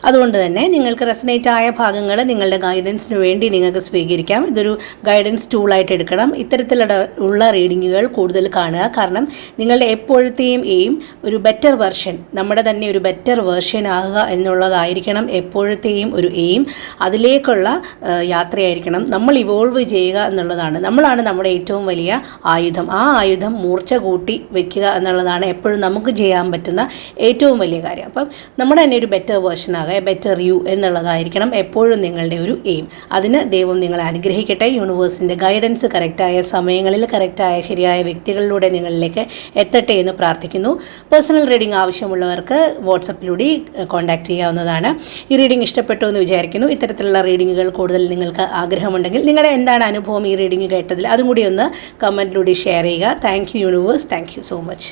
അതുകൊണ്ട് തന്നെ നിങ്ങൾക്ക് റെസനേറ്റ് ആയ ഭാഗങ്ങൾ നിങ്ങളുടെ ഗൈഡൻസിന് വേണ്ടി നിങ്ങൾക്ക് സ്വീകരിക്കാം. ഇതൊരു ഗൈഡൻസ് ടൂളായിട്ട് എടുക്കണം. ഇത്തരത്തിലുള്ള റീഡിങ്ങുകൾ കൂടുതൽ കാണുക. കാരണം നിങ്ങളുടെ എപ്പോഴത്തെയും എയിം ഒരു ബെറ്റർ വെർഷൻ, നമ്മുടെ തന്നെ ഒരു ബെറ്റർ വെർഷൻ ആകുക എന്നുള്ളതായിരിക്കണം എപ്പോഴത്തെയും ഒരു എയിം. അതിലേക്കുള്ള യാത്രയായിരിക്കണം. നമ്മൾ ഇവോൾവ് ചെയ്യുക എന്നുള്ളതാണ്. നമ്മളാണ് നമ്മുടെ ഏറ്റവും വലിയ ആയുധം. ആ ആയുധം മൂർച്ച കൂട്ടി വെക്കുക എന്നുള്ളതാണ് എപ്പോഴും നമുക്ക് ചെയ്യാൻ പറ്റുന്ന ഏറ്റവും വലിയ കാര്യം. അപ്പം നമ്മുടെ തന്നെ ഒരു ബെറ്റർ വേർഷൻ ആകുക, ബെറ്റർ യു എന്നുള്ളതായിരിക്കണം എപ്പോഴും നിങ്ങളുടെ ഒരു എയിം. അതിന് ദൈവം നിങ്ങളെ അനുഗ്രഹിക്കട്ടെ. യൂണിവേഴ്സിൻ്റെ ഗൈഡൻസ് കറക്റ്റായ സമയങ്ങളിൽ കറക്റ്റായ ശരിയായ വ്യക്തികളിലൂടെ നിങ്ങളിലേക്ക് എത്തട്ടെ എന്ന് പ്രാർത്ഥിക്കുന്നു. പേഴ്സണൽ റീഡിംഗ് ആവശ്യമുള്ളവർക്ക് വാട്സപ്പിലൂടെ കോൺടാക്റ്റ് ചെയ്യാവുന്നതാണ്. ഈ റീഡിംഗ് ഇഷ്ടപ്പെട്ടു എന്ന് വിചാരിക്കുന്നു. ഇത്തരത്തിലുള്ള റീഡിങ്ങുകൾ കൂടുതൽ നിങ്ങൾക്ക് ആഗ്രഹമുണ്ടെങ്കിൽ നിങ്ങളുടെ എന്താണ് അനുഭവം ഈ റീഡിംഗ് കേട്ടതിൽ അതും കൂടി ഒന്ന് കമൻറ്റിലൂടെ ഷെയർ ചെയ്യുക. Thank you universe, thank you so much.